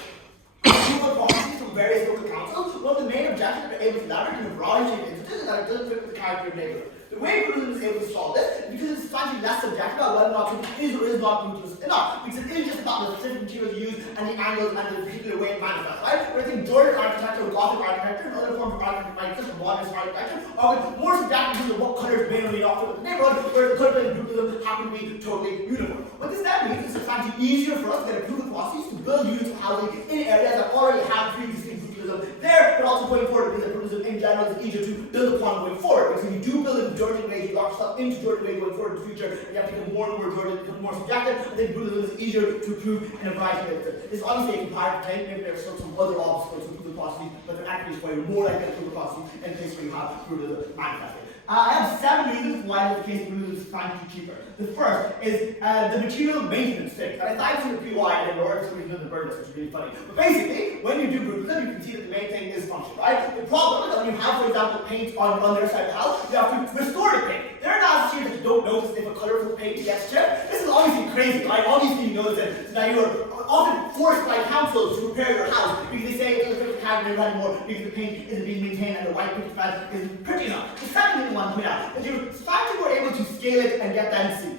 approval processes from various local councils. One of the main objectives they're able to leverage in a variety of instances is that it doesn't fit with the character of neighborhood. The way brutalism is able to solve this is because it's slightly less subjective about whether or not something is or is not brutalist enough. Because it is just about the specific materials used and the angles and the particular way it manifests, right? Where I think Georgian architecture or Gothic architecture and other forms of architecture like just modernist architecture are more subjective because of what colours may or may not fit with the neighborhood, where the colours in brutalism happen to be totally uniform. What this then means is it's substantially easier for us to get approval processes to build units of housing in areas that already have pre-existing brutalism there, but also going forward because brutalism in general is easier to build upon going forward. Because if you do build it in Georgian ways, you lock yourself into Georgian ways going forward in the future, you have to become more and more Georgian, become more subjective, and then brutalism is easier to approve in a variety of ways. This is obviously a comparative claim, maybe there are some other obstacles to approval processes, but they're actually where you're more likely to approval processes in a place where you have brutalism manifested. I have 7 reasons why the case of brutalism is frankly cheaper. The first is the material maintenance thing. And I thought it was a PY and Norwich IV the Burnless, which is really funny. But basically, when you do brutalism, you can see that the main thing is function, right? The problem is that when you have, for example, paint on their side of the house, you have to restore the paint. There are analyses here that you don't notice if a colorful paint gets chipped. This is obviously crazy, right? Obviously you notice it. Now you're often forced by councils to repair your house because they say it doesn't fit the character anymore because the paint isn't being maintained and the white paint isn't pretty enough. The second thing I want to point out is you finally were able to scale it and get density.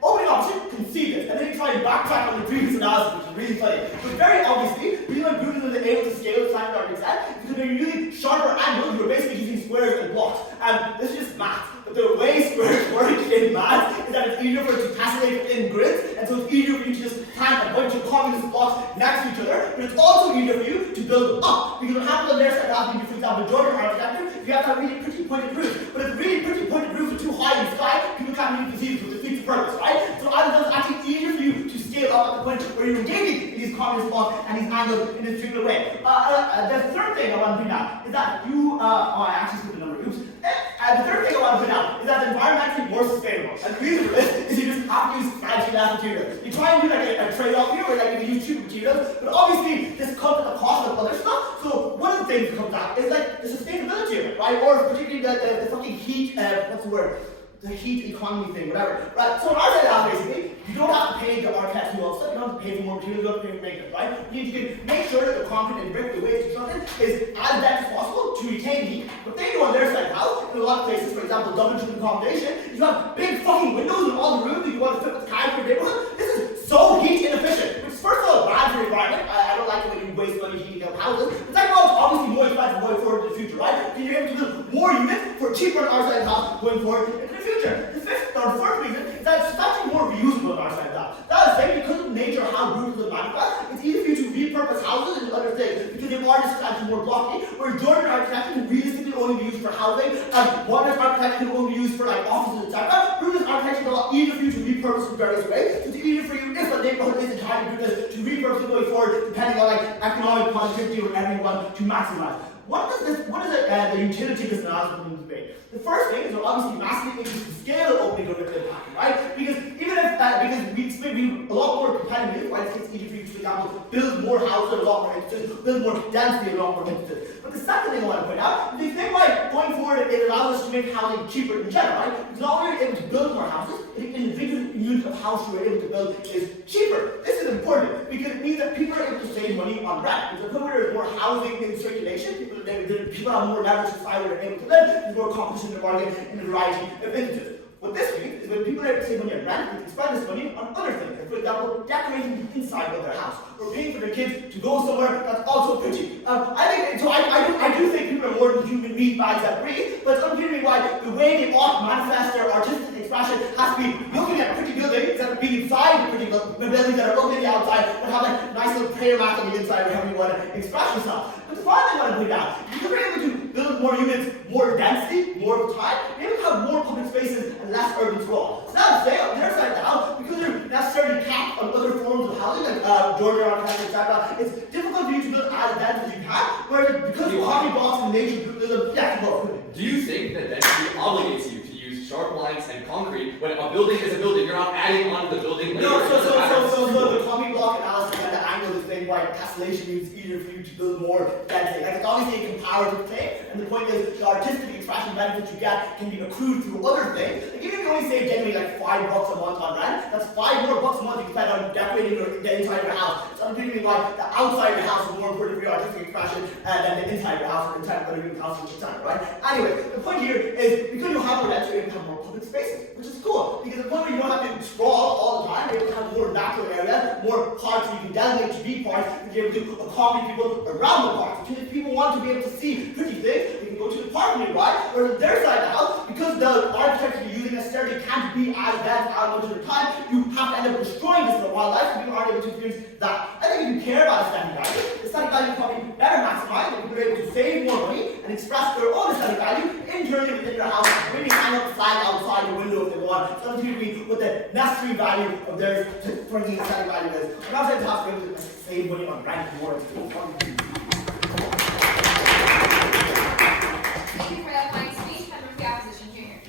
Opening option can see this, and then you try and backtrack on the previous analysis, which is really funny. But very obviously, the reason why brutalism is able to scale the standard architect set is because when you're using sharper angles, you're basically using squares and blocks. And this is just math. But the way squares work in math is that it's easier for it to tessellate within grids, and so it's easier for you to just plant a bunch of communist blocks next to each other, but it's also easier for you to build up. Because what happens on their side of the for example, Georgian architecture, you have to have really pretty pointed roofs. But if really pretty pointed roofs are too high in the sky, people can't really perceive it, which defeats the purpose, right? So it's actually easier for you to scale up at the point where you're engaging in these communist blocks and these angles in this particular way. The third thing I want to bring out is that I actually skipped a number. Oops. The third thing I want to bring out is that it's environmentally more sustainable. And the reason for this is you just have to use fancy less materials. You try and do like a trade-off here where like you can use cheaper materials, but obviously this comes at the cost of other stuff. So one of the things that comes out is like the sustainability of it, right? Or particularly the fucking heat, what's the word? The heat economy thing, whatever. Right? So on our side of that, basically, you don't have to pay the architects who else, you don't have to pay for more materials, you don't have to pay for maintenance, right? You can make sure that the concrete and brick, the way it's constructed, is as dense as possible to retain heat. What they do on their side of the house, in a lot of places, for example, double-room accommodation, you have big fucking windows in all the rooms that you want to fit with the kind of your neighborhood. This is so heat inefficient, which is first of all bad for the environment. I don't like it when you waste money heating up houses. But second of all, it's obviously more expensive going forward in the future, right? Because you're able to build more units for cheaper on our side of the house going forward into the future. The third reason is that it's actually more reusable on our side of the house. That is saying because of the nature of how brutalism manifests, it's easy for you to repurpose houses into other things because the artists are actually more blocky, whereas Georgian architecture can realistically only be used for housing, and modernist architecture can only be used for like offices, etc. Brutalist architecture is a lot easier for you to repurpose in various ways. So it's easier for you if a neighborhood is entirely brutalist to repurpose it going forward, depending on like economic positivity or everyone to maximize. What is the utility of this analysis going to be? The first thing is we're obviously massively increase the scale of opening derivative packing, right? Because even if because we expect a lot more competitive, right? It's easy for you to, for example, build more houses, a lot more instances, build more density, a lot more instances. But the second thing I want to point out is the thing why going forward it allows us to make housing cheaper in general, right? Because not only are we able to build more houses, the individual unit of house you are able to build is cheaper. This is important because it means that people are able to save money on rent. Because when there is more housing in circulation, people have more leverage society are able to live, there's more competition in the market in a variety of instances. What this means is when people are able to save money on rent, they can spend this money on other things. Like for example, decorating the inside of their house, or paying for their kids to go somewhere that's also pretty. I do think people are more than human meat bags that breathe, but it's unclear why the way they ought to manifest their artistic expression has to be looking at pretty buildings instead of being inside the pretty buildings that are ugly on the outside, but have a nice little prayer mat on the inside or however you want to express yourself. But the final thing I want to point out, because we're able to build more units, more density, more of the time, we're able to have more public spaces and less urban sprawl. So now to say, on their side now, because they're necessarily capped on other forms of housing, like Georgia architecture, etc., it's difficult for you to build as dense as you can, whereas because of hockey blocks and nature, you build flexible. Do you think that density obligates you to use sharp lines and concrete when a building is a building? You're not adding on to the building later. No, so the concrete block analysis and the angle is thing why castellation means easier for you to build more density. Like it's obviously a comparative thing, and the point is the artistic expression benefits you get can be accrued through other things. Like even if you only save generally like $5 a month on rent, that's $5 more a month you can spend on decorating the inside of your house. So I'm thinking like the outside of your house is more important for your artistic expression than the inside of your house or the inside of your house or the inside, right? Anyway, the point here is because you have more rent, you're able to have more public spaces, which is cool. Because the point where you don't have to sprawl all the time, you're able to have more natural areas, more parts where you can delegate to be parts, and you're able to accommodate people around the parks. Because if people want to be able to see pretty things, they can go to the park nearby, or on their side of the house, because the architecture you're using necessarily can't be as dense as much of the time, you have to end up destroying this for wildlife, so people aren't able to experience that. I think if you care about aesthetic value, aesthetic value is probably better maximized, and people are able to save more money and express their own aesthetic value internally within their house, maybe hang up a flag outside the window if they want, something to be what the necessary value of theirs for the aesthetic value is. I'm not saying the house able to save money on rent more. Thank you for that fine speech. Member of the Opposition Junior.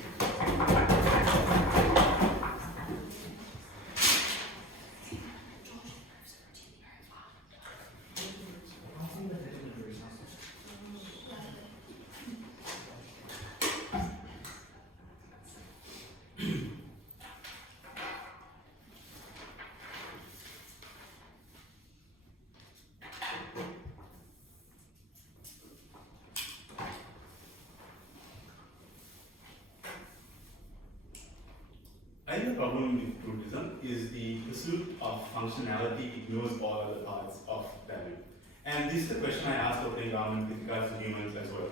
I think the problem with brutalism is the pursuit of functionality ignores all other parts of value. And this is the question I asked opening government with regards to humans as well.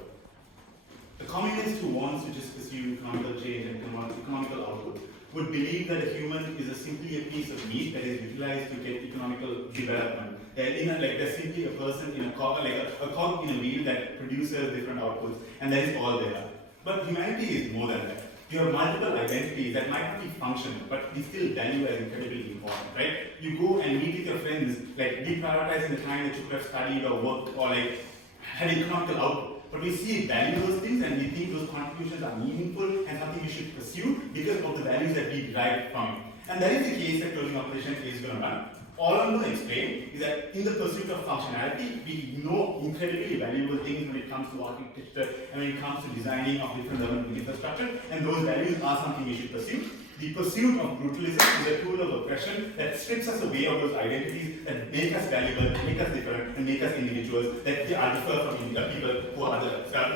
The communist who wants to just pursue economical change and economical output would believe that a human is simply a piece of meat that is utilized to get economical development. They're simply a person in a cog, like a cog in a wheel that produces different outputs, and that is all they are. But humanity is more than that. You have multiple identities that might not be functional, but we still value as incredibly important, right? You go and meet with your friends, like deprioritizing the time that you could have studied or worked or like had economical output. But we see value those things and we think those contributions are meaningful and something we should pursue because of the values that we derive from it. And that is the case that closing operation is going to run. All I'm going to explain is that in the pursuit of functionality, we ignore incredibly valuable things when it comes to architecture and when it comes to designing of different urban infrastructure, and those values are something we should pursue. The pursuit of brutalism is a tool of oppression that strips us away of those identities that make us valuable, make us different, and make us individuals that are different from people who are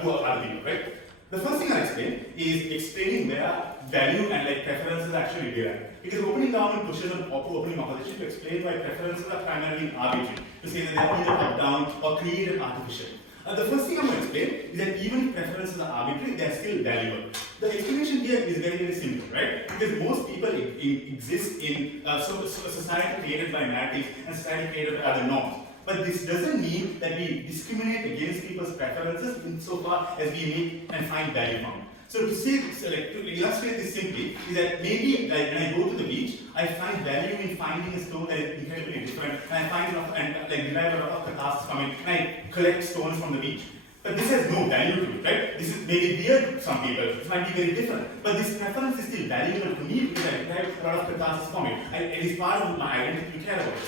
who are other people, right? The first thing I'll explain is explaining where value and like preferences actually derive. Because opening government pushes on opening opposition to explain why preferences are primarily arbitrary, to say that they are either top-down or created artificially. The first thing I'm going to explain is that even if preferences are arbitrary, they are still valuable. The explanation here is very, very simple, right? Because most people exist in a society created by narratives and society created by other norms. But this doesn't mean that we discriminate against people's preferences insofar as we make and find value from it. So to illustrate this simply, is that maybe like when I go to the beach, I find value in finding a stone that is incredibly different, and I find enough and like derive a lot of catharsis from it, and I collect stones from the beach. But this has no value to it, right? This is maybe weird to some people, it might be very different. But this preference is still valuable to me because I derive a lot of catharsis from it. It is part of my identity to care about it.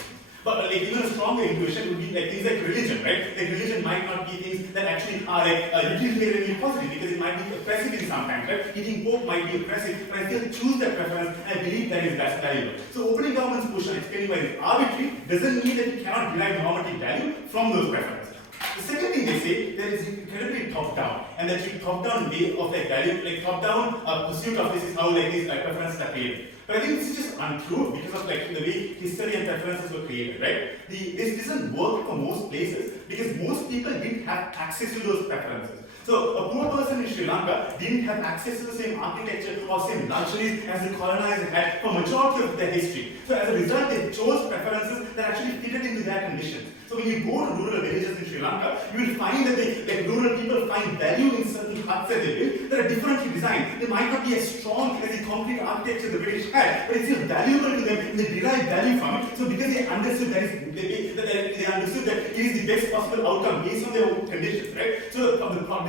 But like even a stronger intuition would be like things like religion, right? Like religion might not be things that actually are like utilitarianly positive because it might be oppressive in some times, right? Eating pork might be oppressive, but I still choose that preference and I believe that's valuable. So opening government's push on explaining why it's arbitrary doesn't mean that you cannot derive normative value from those preferences. The second thing they say that is incredibly top-down, and that you top-down way of like value, like top-down pursuit of this is how like these preferences are created. But I think this is just untrue because of like the way history and preferences were created, right? This doesn't work for most places because most people didn't have access to those preferences. So a poor person in Sri Lanka didn't have access to the same architecture or same luxuries as the colonizers had for majority of their history. So as a result, they chose preferences that actually fitted into their conditions. So when you go to rural villages in Sri Lanka, you will find that like rural people find value in certain huts that they build that are differently designed. They might not be as strong as the concrete architecture the British had, but it's still valuable to them and they derive value from it. So because they understood they understood that it is the best possible outcome based on their own conditions, right? So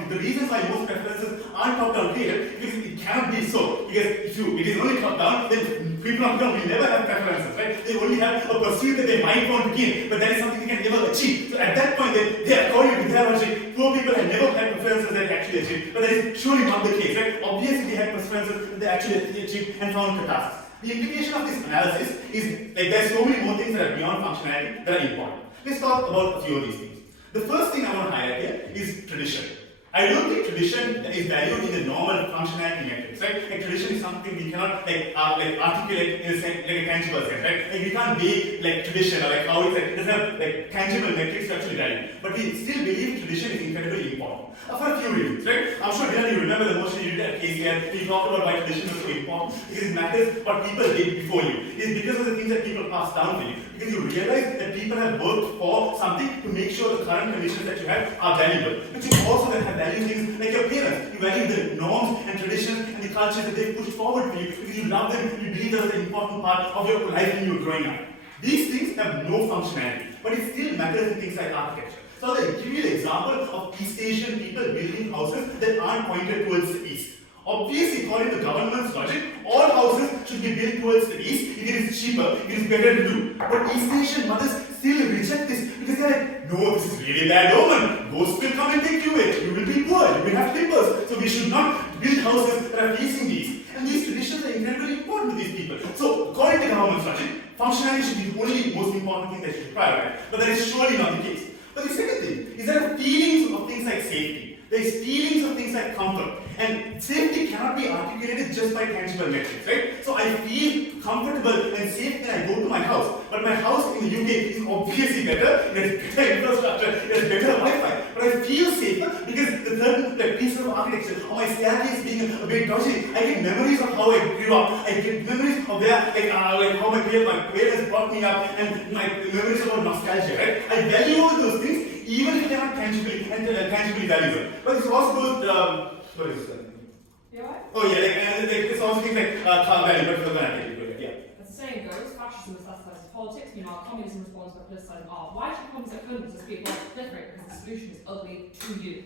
the reasons why most preferences aren't top-down created because it cannot be so. Because if it is only top-down, then people on ground will never have preferences, right? They only have a pursuit that they might want to gain, but that is something they can never achieve. So at that point, according to their logic, poor people have never had preferences that they actually achieved. But that is surely not the case, right? Obviously, they had preferences that they actually achieved and found catharsis. The implication of this analysis is like there's so many more things that are beyond functionality that are important. Let's talk about a few of these things. The first thing I want to highlight here is tradition. I don't think tradition is valued in the normal functionality metrics, right? Like tradition is something we cannot articulate in a sense, like a tangible sense, right? Like we can't weigh like tradition or like how it's like, it doesn't have like tangible metrics to actually value. But we still believe tradition is incredibly important. For a few reasons, right? I'm sure Dylan, you remember the motion you did at KCR, you talked about why tradition was so important. Because it matters what people did before you. It's because of the things that people passed down to you. Because you realize that people have worked for something to make sure the current conditions that you have are valuable. But you also then have value things like your parents. You value the norms and traditions and the cultures that they've pushed forward for you because you love them, you believe they're an important part of your life when you were growing up. These things have no functionality, but it still matters in things like architecture. So I'll give you the example of East Asian people building houses that aren't pointed towards the east. Obviously, according to government's logic, all houses should be built towards the east. If it is cheaper, it is better to do. But East Asian mothers still reject this because they're like, no, this is really bad omen. Ghosts will come and take you away. You will be poor. You will have clippers. So we should not build houses that are facing these. And these traditions are incredibly important to these people. So according to government's logic, functionality should be the only most important thing that should prioritize. But that is surely not the case. But the second thing is there are feelings of things like safety. There is feelings of things like comfort. And safety cannot be articulated just by tangible metrics, right? So I feel comfortable and safe when I go to my house. But my house in the UK is obviously better, it has better infrastructure, it has better Wi-Fi. But I feel safer because the third piece of architecture, or my staircase being a bit dodgy, I get memories of how I grew up. I get memories of where, like how my parents brought me up, and my memories about nostalgia, right? I value all those things, even if they are not tangibly valuable. But it's also those, what is this? You alright? Oh yeah, it's also things like car value, but for that, yeah. As the saying goes, fascism metastasizes politics, meanwhile communism responds by politicizing art. Why should problems that couldn't just be different because the solution is ugly to you?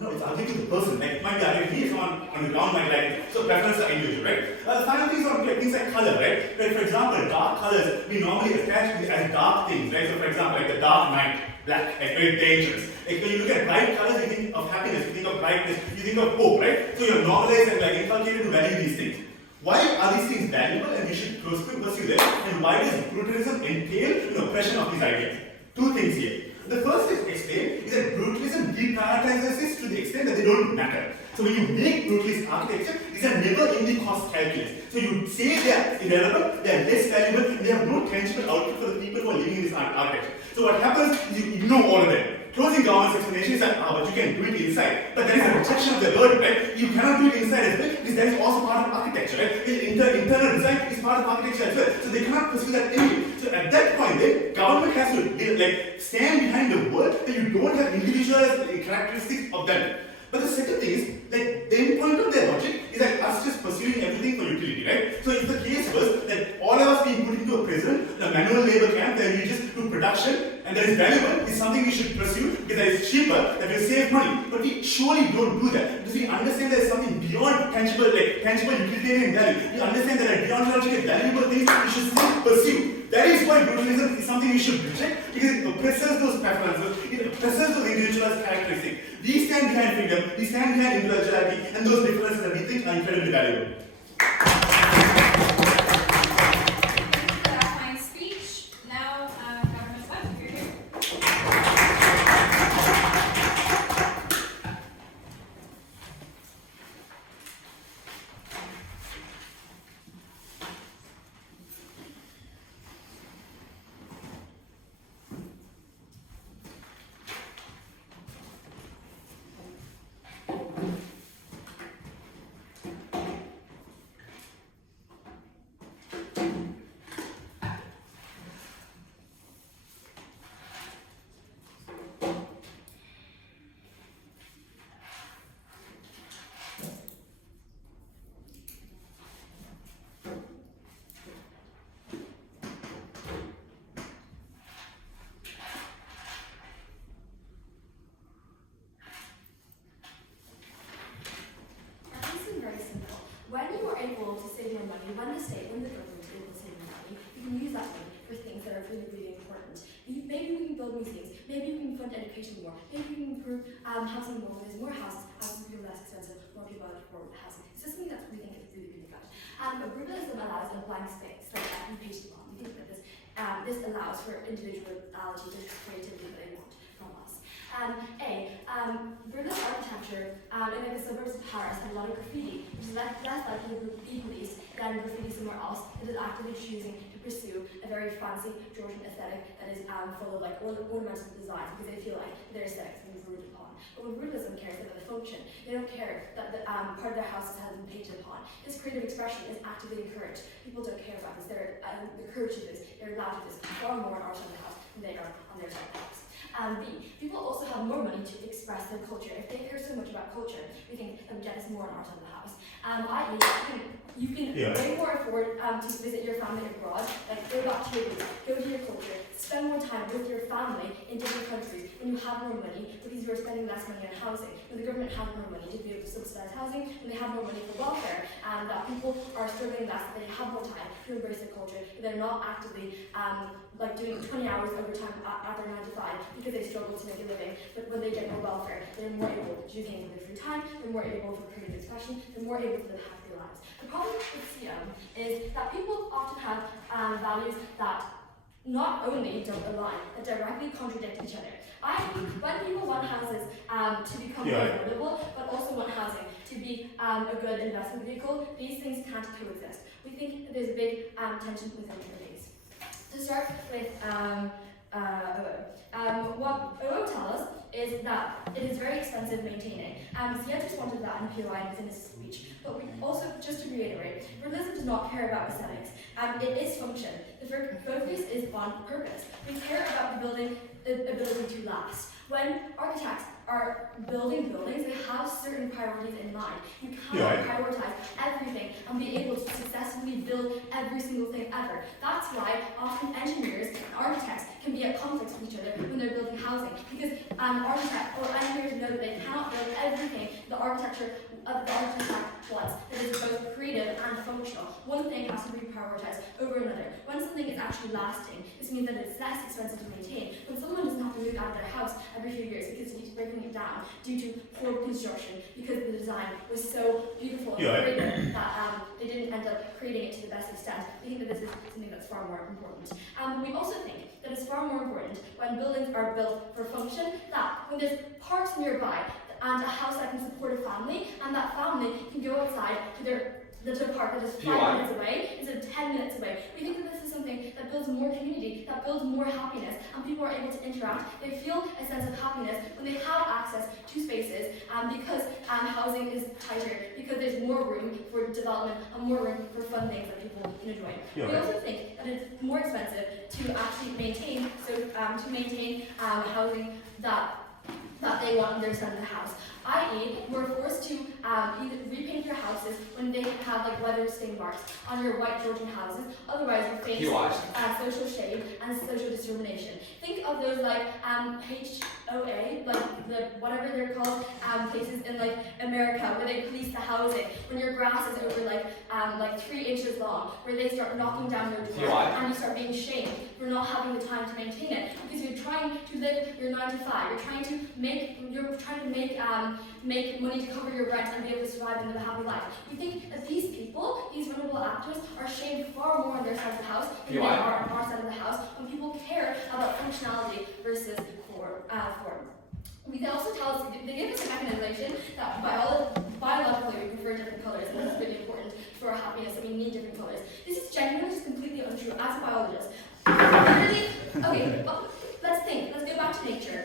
No, it's ugly to the person. Like it might be ugly to me, someone on the ground might like it. So preferences are individual, right? The final things are like things like color, right? Like for example, dark colors we normally attach these as dark things, right? So for example, like the dark night, black, like very dangerous. Like when you look at bright colors, you think of happiness, you think of brightness, you think of hope, right? So you're normalized and like inculcated to value these things. Why are these things valuable and we should pursue them? And why does brutalism entail oppression of these ideas? Two things here. The first is explain is that brutalism deprioritizes this to the extent that they don't matter. So when you make brutalist architecture, these are never in the cost calculus. So you say they are irrelevant, they are less valuable, and they have no tangible output for the people who are living in this architecture. So what happens is you ignore all of them. Closing government's explanation is that, but you can do it inside. But there is a rejection of the word, right? You cannot do it inside as well, because that is also part of architecture, right? Internal design is part of architecture as well. So they cannot pursue that anyway. So at that point, then, government has to stand behind the word that you don't have individual characteristics of them. But the second thing is, the end point of their logic is that us just pursuing everything for utility, right? So if the case was that all of us being put into a prison, the manual labor camp where we just do production, and that is valuable, is something we should pursue because that is cheaper, that will save money. But we surely don't do that because we understand there is something beyond tangible utilitarian value. We understand that there are deontologically valuable things we should still pursue. That is why brutalism is something we should reject because it oppresses those preferences, it oppresses those individualized characteristics. We stand behind freedom, we stand behind individuality, and those differences that we think are incredibly valuable. That fine speech. Now, Government Web, you're here. Very simple. When you are able to save more money, when the state, when the government is able to save more money, you can use that money for things that are really, really important. Maybe we can build museums, maybe we can fund education more, maybe we can improve housing more, there's more houses will be less expensive, more people are afford housing. It's just something that we think is really, really good. But brutalism allows a blank space that we paste upon. We think that this allows for individuality, the creativity that they want from us. Brutalist architecture in the suburbs of Paris had a lot of graffiti, which is less likely to be policed than graffiti somewhere else that is actively choosing to pursue a very fancy Georgian aesthetic that is full of ornamental designs because they feel like their aesthetic has been ruined upon. But when brutalism cares about the function, they don't care that the part of their houses has been painted upon. This creative expression is actively encouraged. People don't care about this. They're encouraged to this. They're allowed to this far more on our side of the house than they are on their side of the house. People also have more money to express their culture. If they care so much about culture, we think that we get this more on our side of the house. You can way more afford to visit your family abroad, like go back to your roots, go to your culture, spend more time with your family in different countries when you have more money because you're spending less money on housing. When the government has more money to be able to subsidize housing, when they have more money for welfare, and that people are struggling less, they have more time to embrace their culture, they're not actively doing 20 hours overtime at their 9 to 5 because they struggle to make a living, but when they get more welfare, they're more able to do things in their free time, they're more able for creative expression, they're more able to live happy lives. The problem with CM is that people often have values that not only don't align, but directly contradict each other. When people want houses to become more affordable, but also want housing to be a good investment vehicle, these things can't coexist. We think there's a big tension within these. To start with what OO tells us is that it is very expensive maintaining. Sian just wanted that in POI within his speech. But we also, just to reiterate, brutalism does not care about aesthetics. It is function. The focus is on purpose. We care about the building ability to last. When architects are building buildings, they have certain priorities in mind. You cannot prioritize everything and be able to successfully build every single thing ever. That's why often engineers and architects can be at conflict with each other when they're building housing, because architects or engineers know that they cannot build everything the architect wants that is both creative and functional. One thing has to be prioritized over another. When something is actually lasting, this means that it's less expensive to maintain. When someone doesn't have to move out of their house every few years because it keeps breaking it down due to poor construction, because the design was so beautiful and creative that they didn't end up creating it to the best extent. We think that this is something that's far more important. We also think that it's far more important when buildings are built for function, that when there's parks nearby and a house that can support a family, and that family can go outside to the park that is 5 minutes away instead of 10 minutes away. We think that this is something that builds more community, that builds more happiness, and people are able to interact. They feel a sense of happiness when they have access to spaces, because housing is tighter, because there's more room for development and more room for fun things that people can enjoy. Yeah, we also think that it's more expensive to actually maintain, housing that they want on their side of the house. I.e., we're forced to either repaint your houses when they have like weather stain marks on your white Georgian houses. Otherwise, you face social shame and social discrimination. Think of those like HOA, like the whatever they're called, places in like America where they police the housing. When your grass is over like 3 inches long, where they start knocking down your door and you start being shamed for not having the time to maintain it because you're trying to live your 9 to 5. You're trying to make money to cover your rent and be able to survive and live a happy life. We think that these people, these vulnerable actors, are shamed far more on their side of the house than they are on our side of the house when people care about functionality versus form. We can also tell us, they give us a mechanization that biologically we prefer different colors, and this is really important for our happiness, that we need different colors. This is genuinely just completely untrue as a biologist. Literally, okay, let's go back to nature.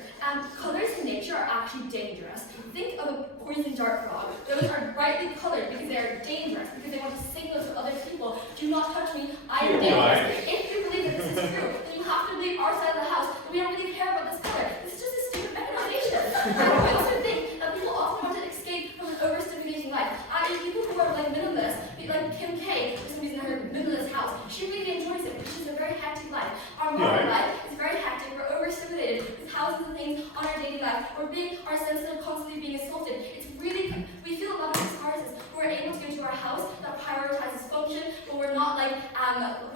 Colors in nature are actually dangerous. Think of a poison dart frog. Those are brightly colored because they are dangerous, because they want to signal to other people, do not touch me, I am dangerous. If you believe that this is true, then you have to believe our side of the house, that we don't really care about this color. This is just a stupid mechanization. I also think that people often want to escape from an overstimulating life. People who are like minimalists, like Kim K, for some reason her minimalist house, she really enjoys it because she's a very hectic life. Our modern life is very hectic. We're overstimulated with thousands of things on our daily life. Our senses are constantly being assaulted. We feel a lot of catharsis. We're able to go to our house that prioritizes function, but we're not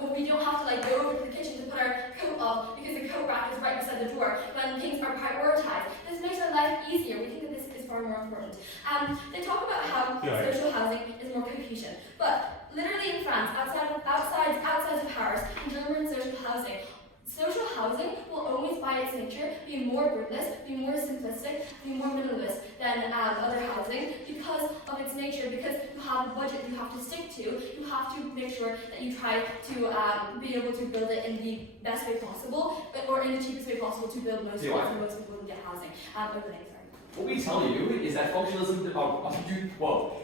when we don't have to go over to the kitchen to put our coat off because the coat rack is right beside the door when things are prioritized. This makes our life easier. We think that this is far more important. They talk about how social housing is more cohesion, but literally in France, outside of Paris, in German social housing will always by its nature be more brutalist, be more simplistic, be more minimalist than other housing because of its nature, because you have a budget you have to stick to, you have to make sure that you try to be able to build it in the best way possible, or in the cheapest way possible to build most people can get housing. What we tell you is that functionalism,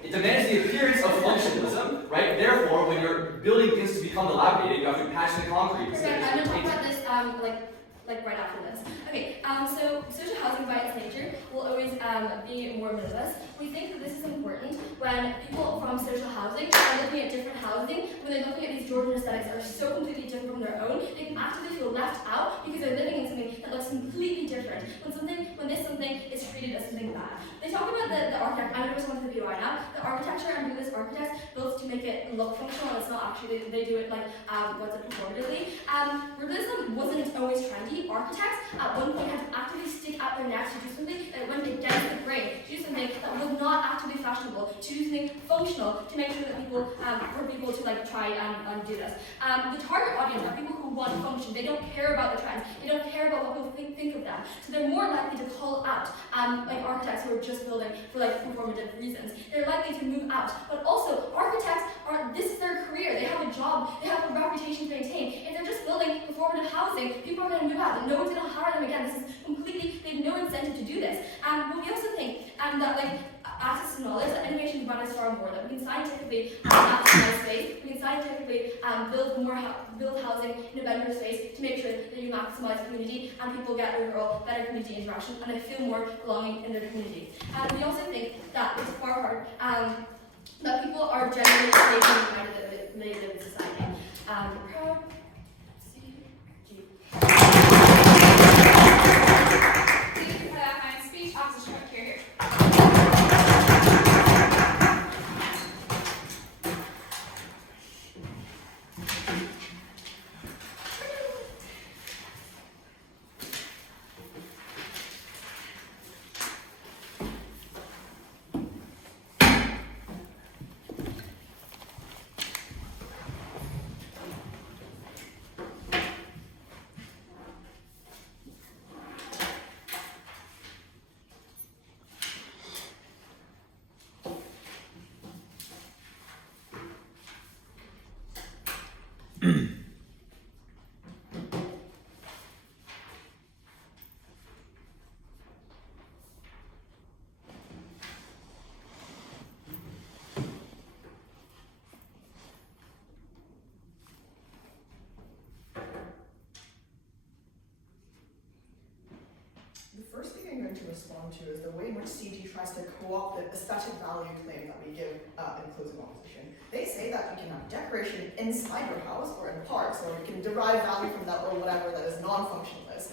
it demands the appearance of functionalism, right? Therefore, when you're building things to become dilapidated, you have to patch the concrete. I'm going to talk about this right after this. Okay, so social housing by its nature will always be more minimalist. We think that this is important when people from social housing are looking at different housing, when they're looking at these Georgian aesthetics that are so completely different from their own, they can actively feel left out because they're living in something that looks completely different. When this something is treated as something bad. They talk about the architect. I'm going to respond to the view right now. The architecture and brutalist architects built to make it look functional. It's not actually. They do it performatively. Brutalism wasn't always trendy. Architects at one point had to actively stick out their necks to do something that went against the grain, to do something that was not actively fashionable, to do something functional to make sure that people, for people to try and do this. The target audience are people who want function. They don't care about the trends. They don't care about what people think of them. So they're more likely to call out architects who are just building for performative reasons. They're likely to move out. But also, architects this is their career. They have a job. They have a reputation to maintain. If they're just building performative housing, people are going to move out. And no one's going to hire them again. This is completely, they have no incentive to do this. But we also think that access to knowledge, that innovation matters far more, that we can scientifically maximize space, we can scientifically build housing in a better space to make sure that you maximize community and people get overall better community interaction and they feel more belonging in their community. We also think that it's far hard that people are generally united in society. Speech, Officer Schmidt, here. The first thing I'm going to respond to is the way in which CG tries to co-opt the aesthetic value claim that we give in closing opposition. They say that you can have decoration inside your house or in parks, or you can derive value from that or whatever that is non-functionalist.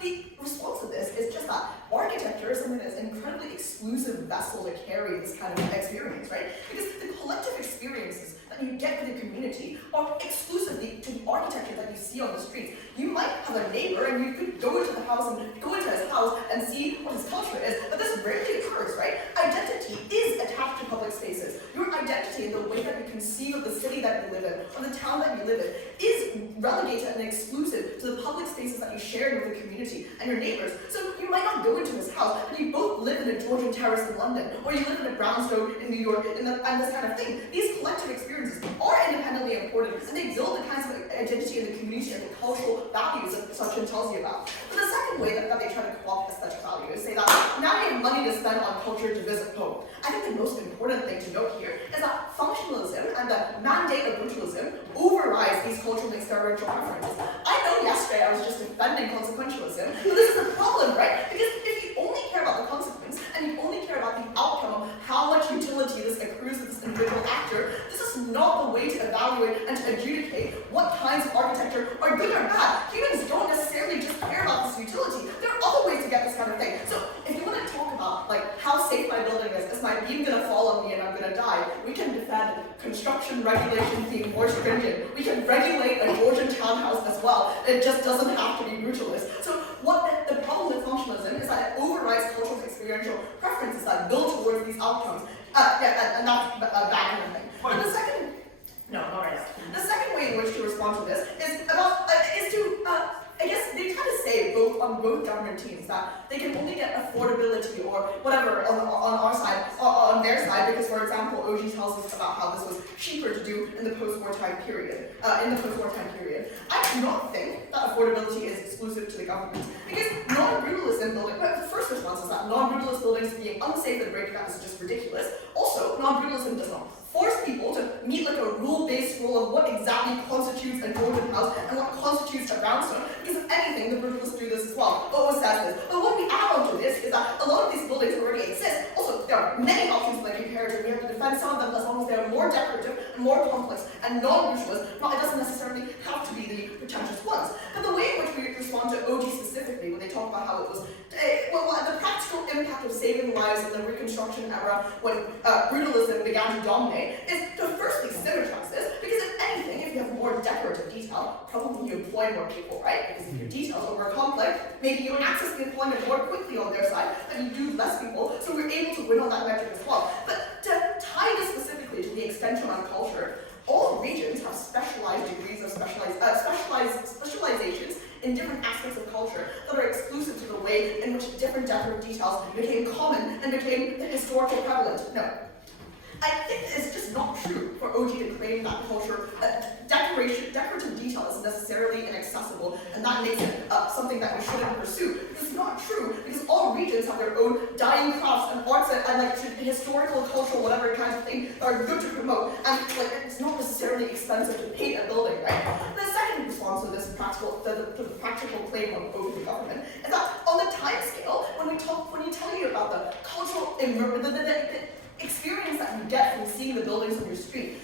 The response to this is just that architecture is something that's an incredibly exclusive vessel to carry this kind of experience, right? Because the collective experiences that you get with the community are exclusively to the architecture that you see on the streets. You might have a neighbor and you could go into the house and go into his house and see what his culture is, but this rarely occurs, right? Identity is attached to public spaces. Your identity and the way that you conceive of the city that you live in, or the town that you live in, is relegated and exclusive to the public spaces that you share with the community and your neighbors. So you might not go into his house, but you both live in a Georgian terrace in London, or you live in a brownstone in New York, and this kind of thing. These collective experiences are independently important, and they build the kinds of identity in the community and the cultural values that Sachin tells you about. But the second way that they try to co-opt aesthetic value is say that now you have money to spend on culture to visit home. I think the most important thing to note here is that functionalism and the mandate of brutalism overrides these cultural and experiential preferences. I know yesterday I was just defending consequentialism, but this is a problem, right? Because if you only care about the consequence and you only care about the outcome of how much utility this accrues to this individual actor, this is not the way to evaluate and to adjudicate what kinds of architecture are good or bad. Humans don't necessarily just care about this utility. There are other ways to get this kind of thing. So if you want to talk about like how safe my building is my beam gonna fall on me and I'm gonna die, we can defend construction regulations being more stringent. We can regulate a Georgian townhouse as well. It just doesn't have to be brutalist. So what the problem with functionalism is that it overrides cultural and experiential preferences that build towards these outcomes. And that's a bad kind of thing. But the second, no, not right now. The second way in which to respond to this is about I guess they try to say on both government teams that they can only get affordability or whatever on our side, or on their side, because for example, OG tells us about how this was cheaper to do in the post-wartime period. I do not think that affordability is exclusive to the government, because non-brutalism building. The first response is that non-brutalist buildings being unsafe and breaking up is just ridiculous. Also, non-brutalism does not force people to meet like a rule-based rule of what exactly constitutes a Georgian house and what constitutes a brownstone, because if anything, the brutalists do this as well. Always says this. But what we add on to this is that a lot of these buildings already exist. Also, there are many options like comparative. We have to defend some of them as long as they are more decorative and more complex and non-brutalist. It doesn't necessarily have to be the pretentious ones. But the way in which we respond to OG specifically, when they talk about how it was, the practical impact of saving lives in the reconstruction era when brutalism began to dominate, is to firstly symmetrize this, because if anything, if you have more decorative detail, probably you employ more people, right? Because if your details are more complex, maybe you access the employment more quickly on their side, and you do less people, so we're able to win on that metric as well. But to tie this specifically to the extension on culture, all regions have specialized degrees of specializations in different aspects of culture that are exclusive to the way in which different decorative details became common and became historically prevalent. No. I think it's just not true for OG to claim that culture, that decorative detail is necessarily inaccessible, and that makes it something that we shouldn't pursue. It's not true, because all regions have their own dying crafts and arts and like historical, cultural, whatever kinds of thing that are good to promote, and like it's not necessarily expensive to paint a building, right? The second response to this the practical claim of OG the government is that on the time scale, when you tell you about the cultural experience that you get from seeing the buildings on your street,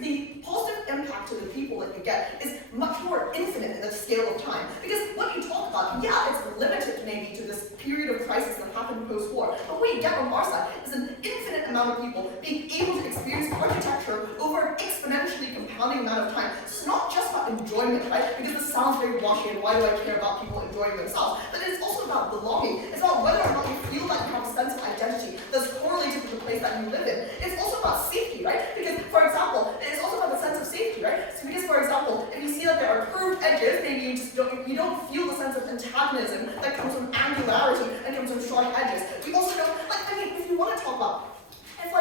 the positive impact to the people that you get is much more infinite in the scale of time. Because what you talk about, yeah, it's limited maybe to this period of crisis that happened post-war, but what you get on our side is an infinite amount of people being able to experience architecture over an exponentially compounding amount of time. So it's not just about enjoyment, right? Because this sounds very washy, and why do I care about people enjoying themselves? But it's also about belonging. It's about whether or not you feel like you have a sense of identity that's correlated with the place that you live in. It's also about safety, right? Because, for example, it's also about the sense of safety, right? So because, for example, if you see that there are curved edges, maybe you don't feel the sense of antagonism that comes from angularity and comes from sharp edges. We also don't, if you want to talk about, if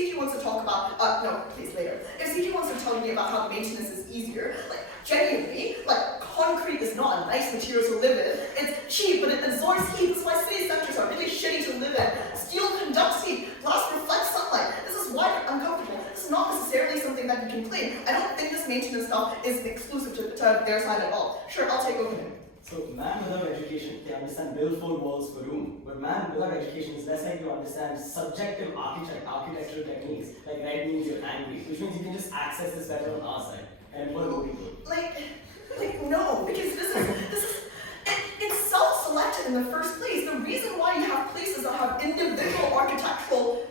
CG wants to talk about, no, please later. If CG wants to tell me about how maintenance is easier, like genuinely, like concrete is not a nice material to live in. It's cheap, but it absorbs heat. That's why city centers are really shitty to live in. Steel conducts heat. Glass reflects sunlight. This is why they're uncomfortable. This is not necessarily something that you can claim. I don't think this maintenance stuff is exclusive to their side at all. Sure, I'll take opening. So man without education can understand billfold walls for room, but man without education is less likely to understand subjective architectural techniques. Like red means you're angry, which means you can just access this better on our side and employ more people. Like no, because it's self-selected in the first place. The reason why you have places that have individual architectural,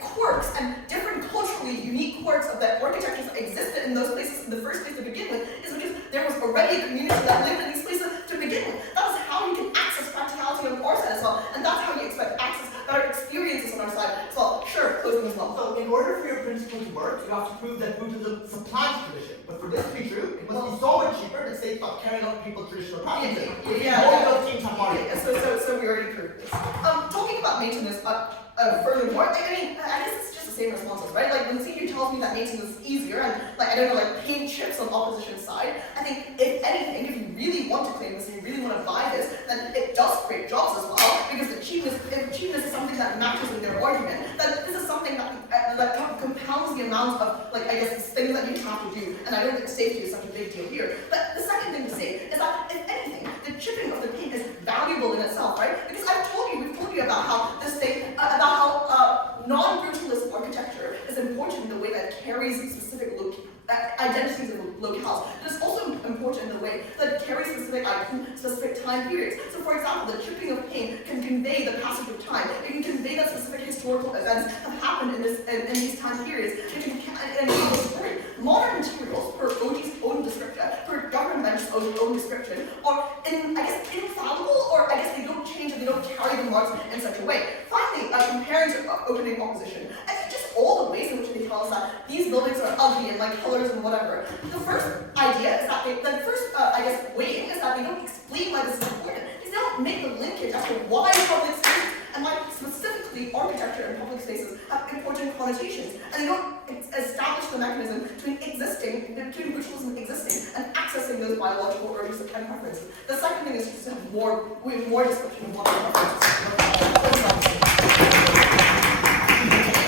quirks and different culturally unique quirks of the architectures that existed in those places in the first place to begin with is because there was already a community that lived in these places to begin with. That is how you can access practicality on our side as well, and that's how you expect access better experiences on our side as well. Sure, closing as well. So in order for your principle to work, you have to prove that Brutalism supplants tradition. But for this to be true, it must be so much cheaper than say about carrying out people's traditional practices. So we already proved this. Talking about maintenance, furthermore, I guess it's just the same responses, right? Like when CG tells me that maintenance is easier and paint chips on opposition side, I think if anything, if you really want to claim this and you really want to buy this, then it does create jobs as well, because if cheapness is something that matches in their argument, then this is something that compounds the amount of things that you have to do, and I don't think safety is such a big deal here. But the second thing to say is that if anything, the chipping of the paint is valuable in itself, right? Because we've told you about how this thing, about how non-brutalist architecture is important in the way that it carries specific identities of locales. It is also important in the way that it carries specific time periods. So for example, the chipping of paint can convey the passage of time. It can convey that specific historical events have happened in these time periods. It can modern materials, per OG's own description, per government's own description, are infallible, or they don't change and they don't carry the marks in such a way. Finally, comparing to opening opposition, I think just all the ways in which they tell us that these buildings are ugly and like colors and whatever. The first idea is that weighing is that they don't explain why this is important. They don't make the linkage as to why public spaces and why specifically architecture and public spaces have important connotations, and they don't establish the mechanism between brutalism existing and accessing those biological urges and preferences. The second thing is just to have more description of what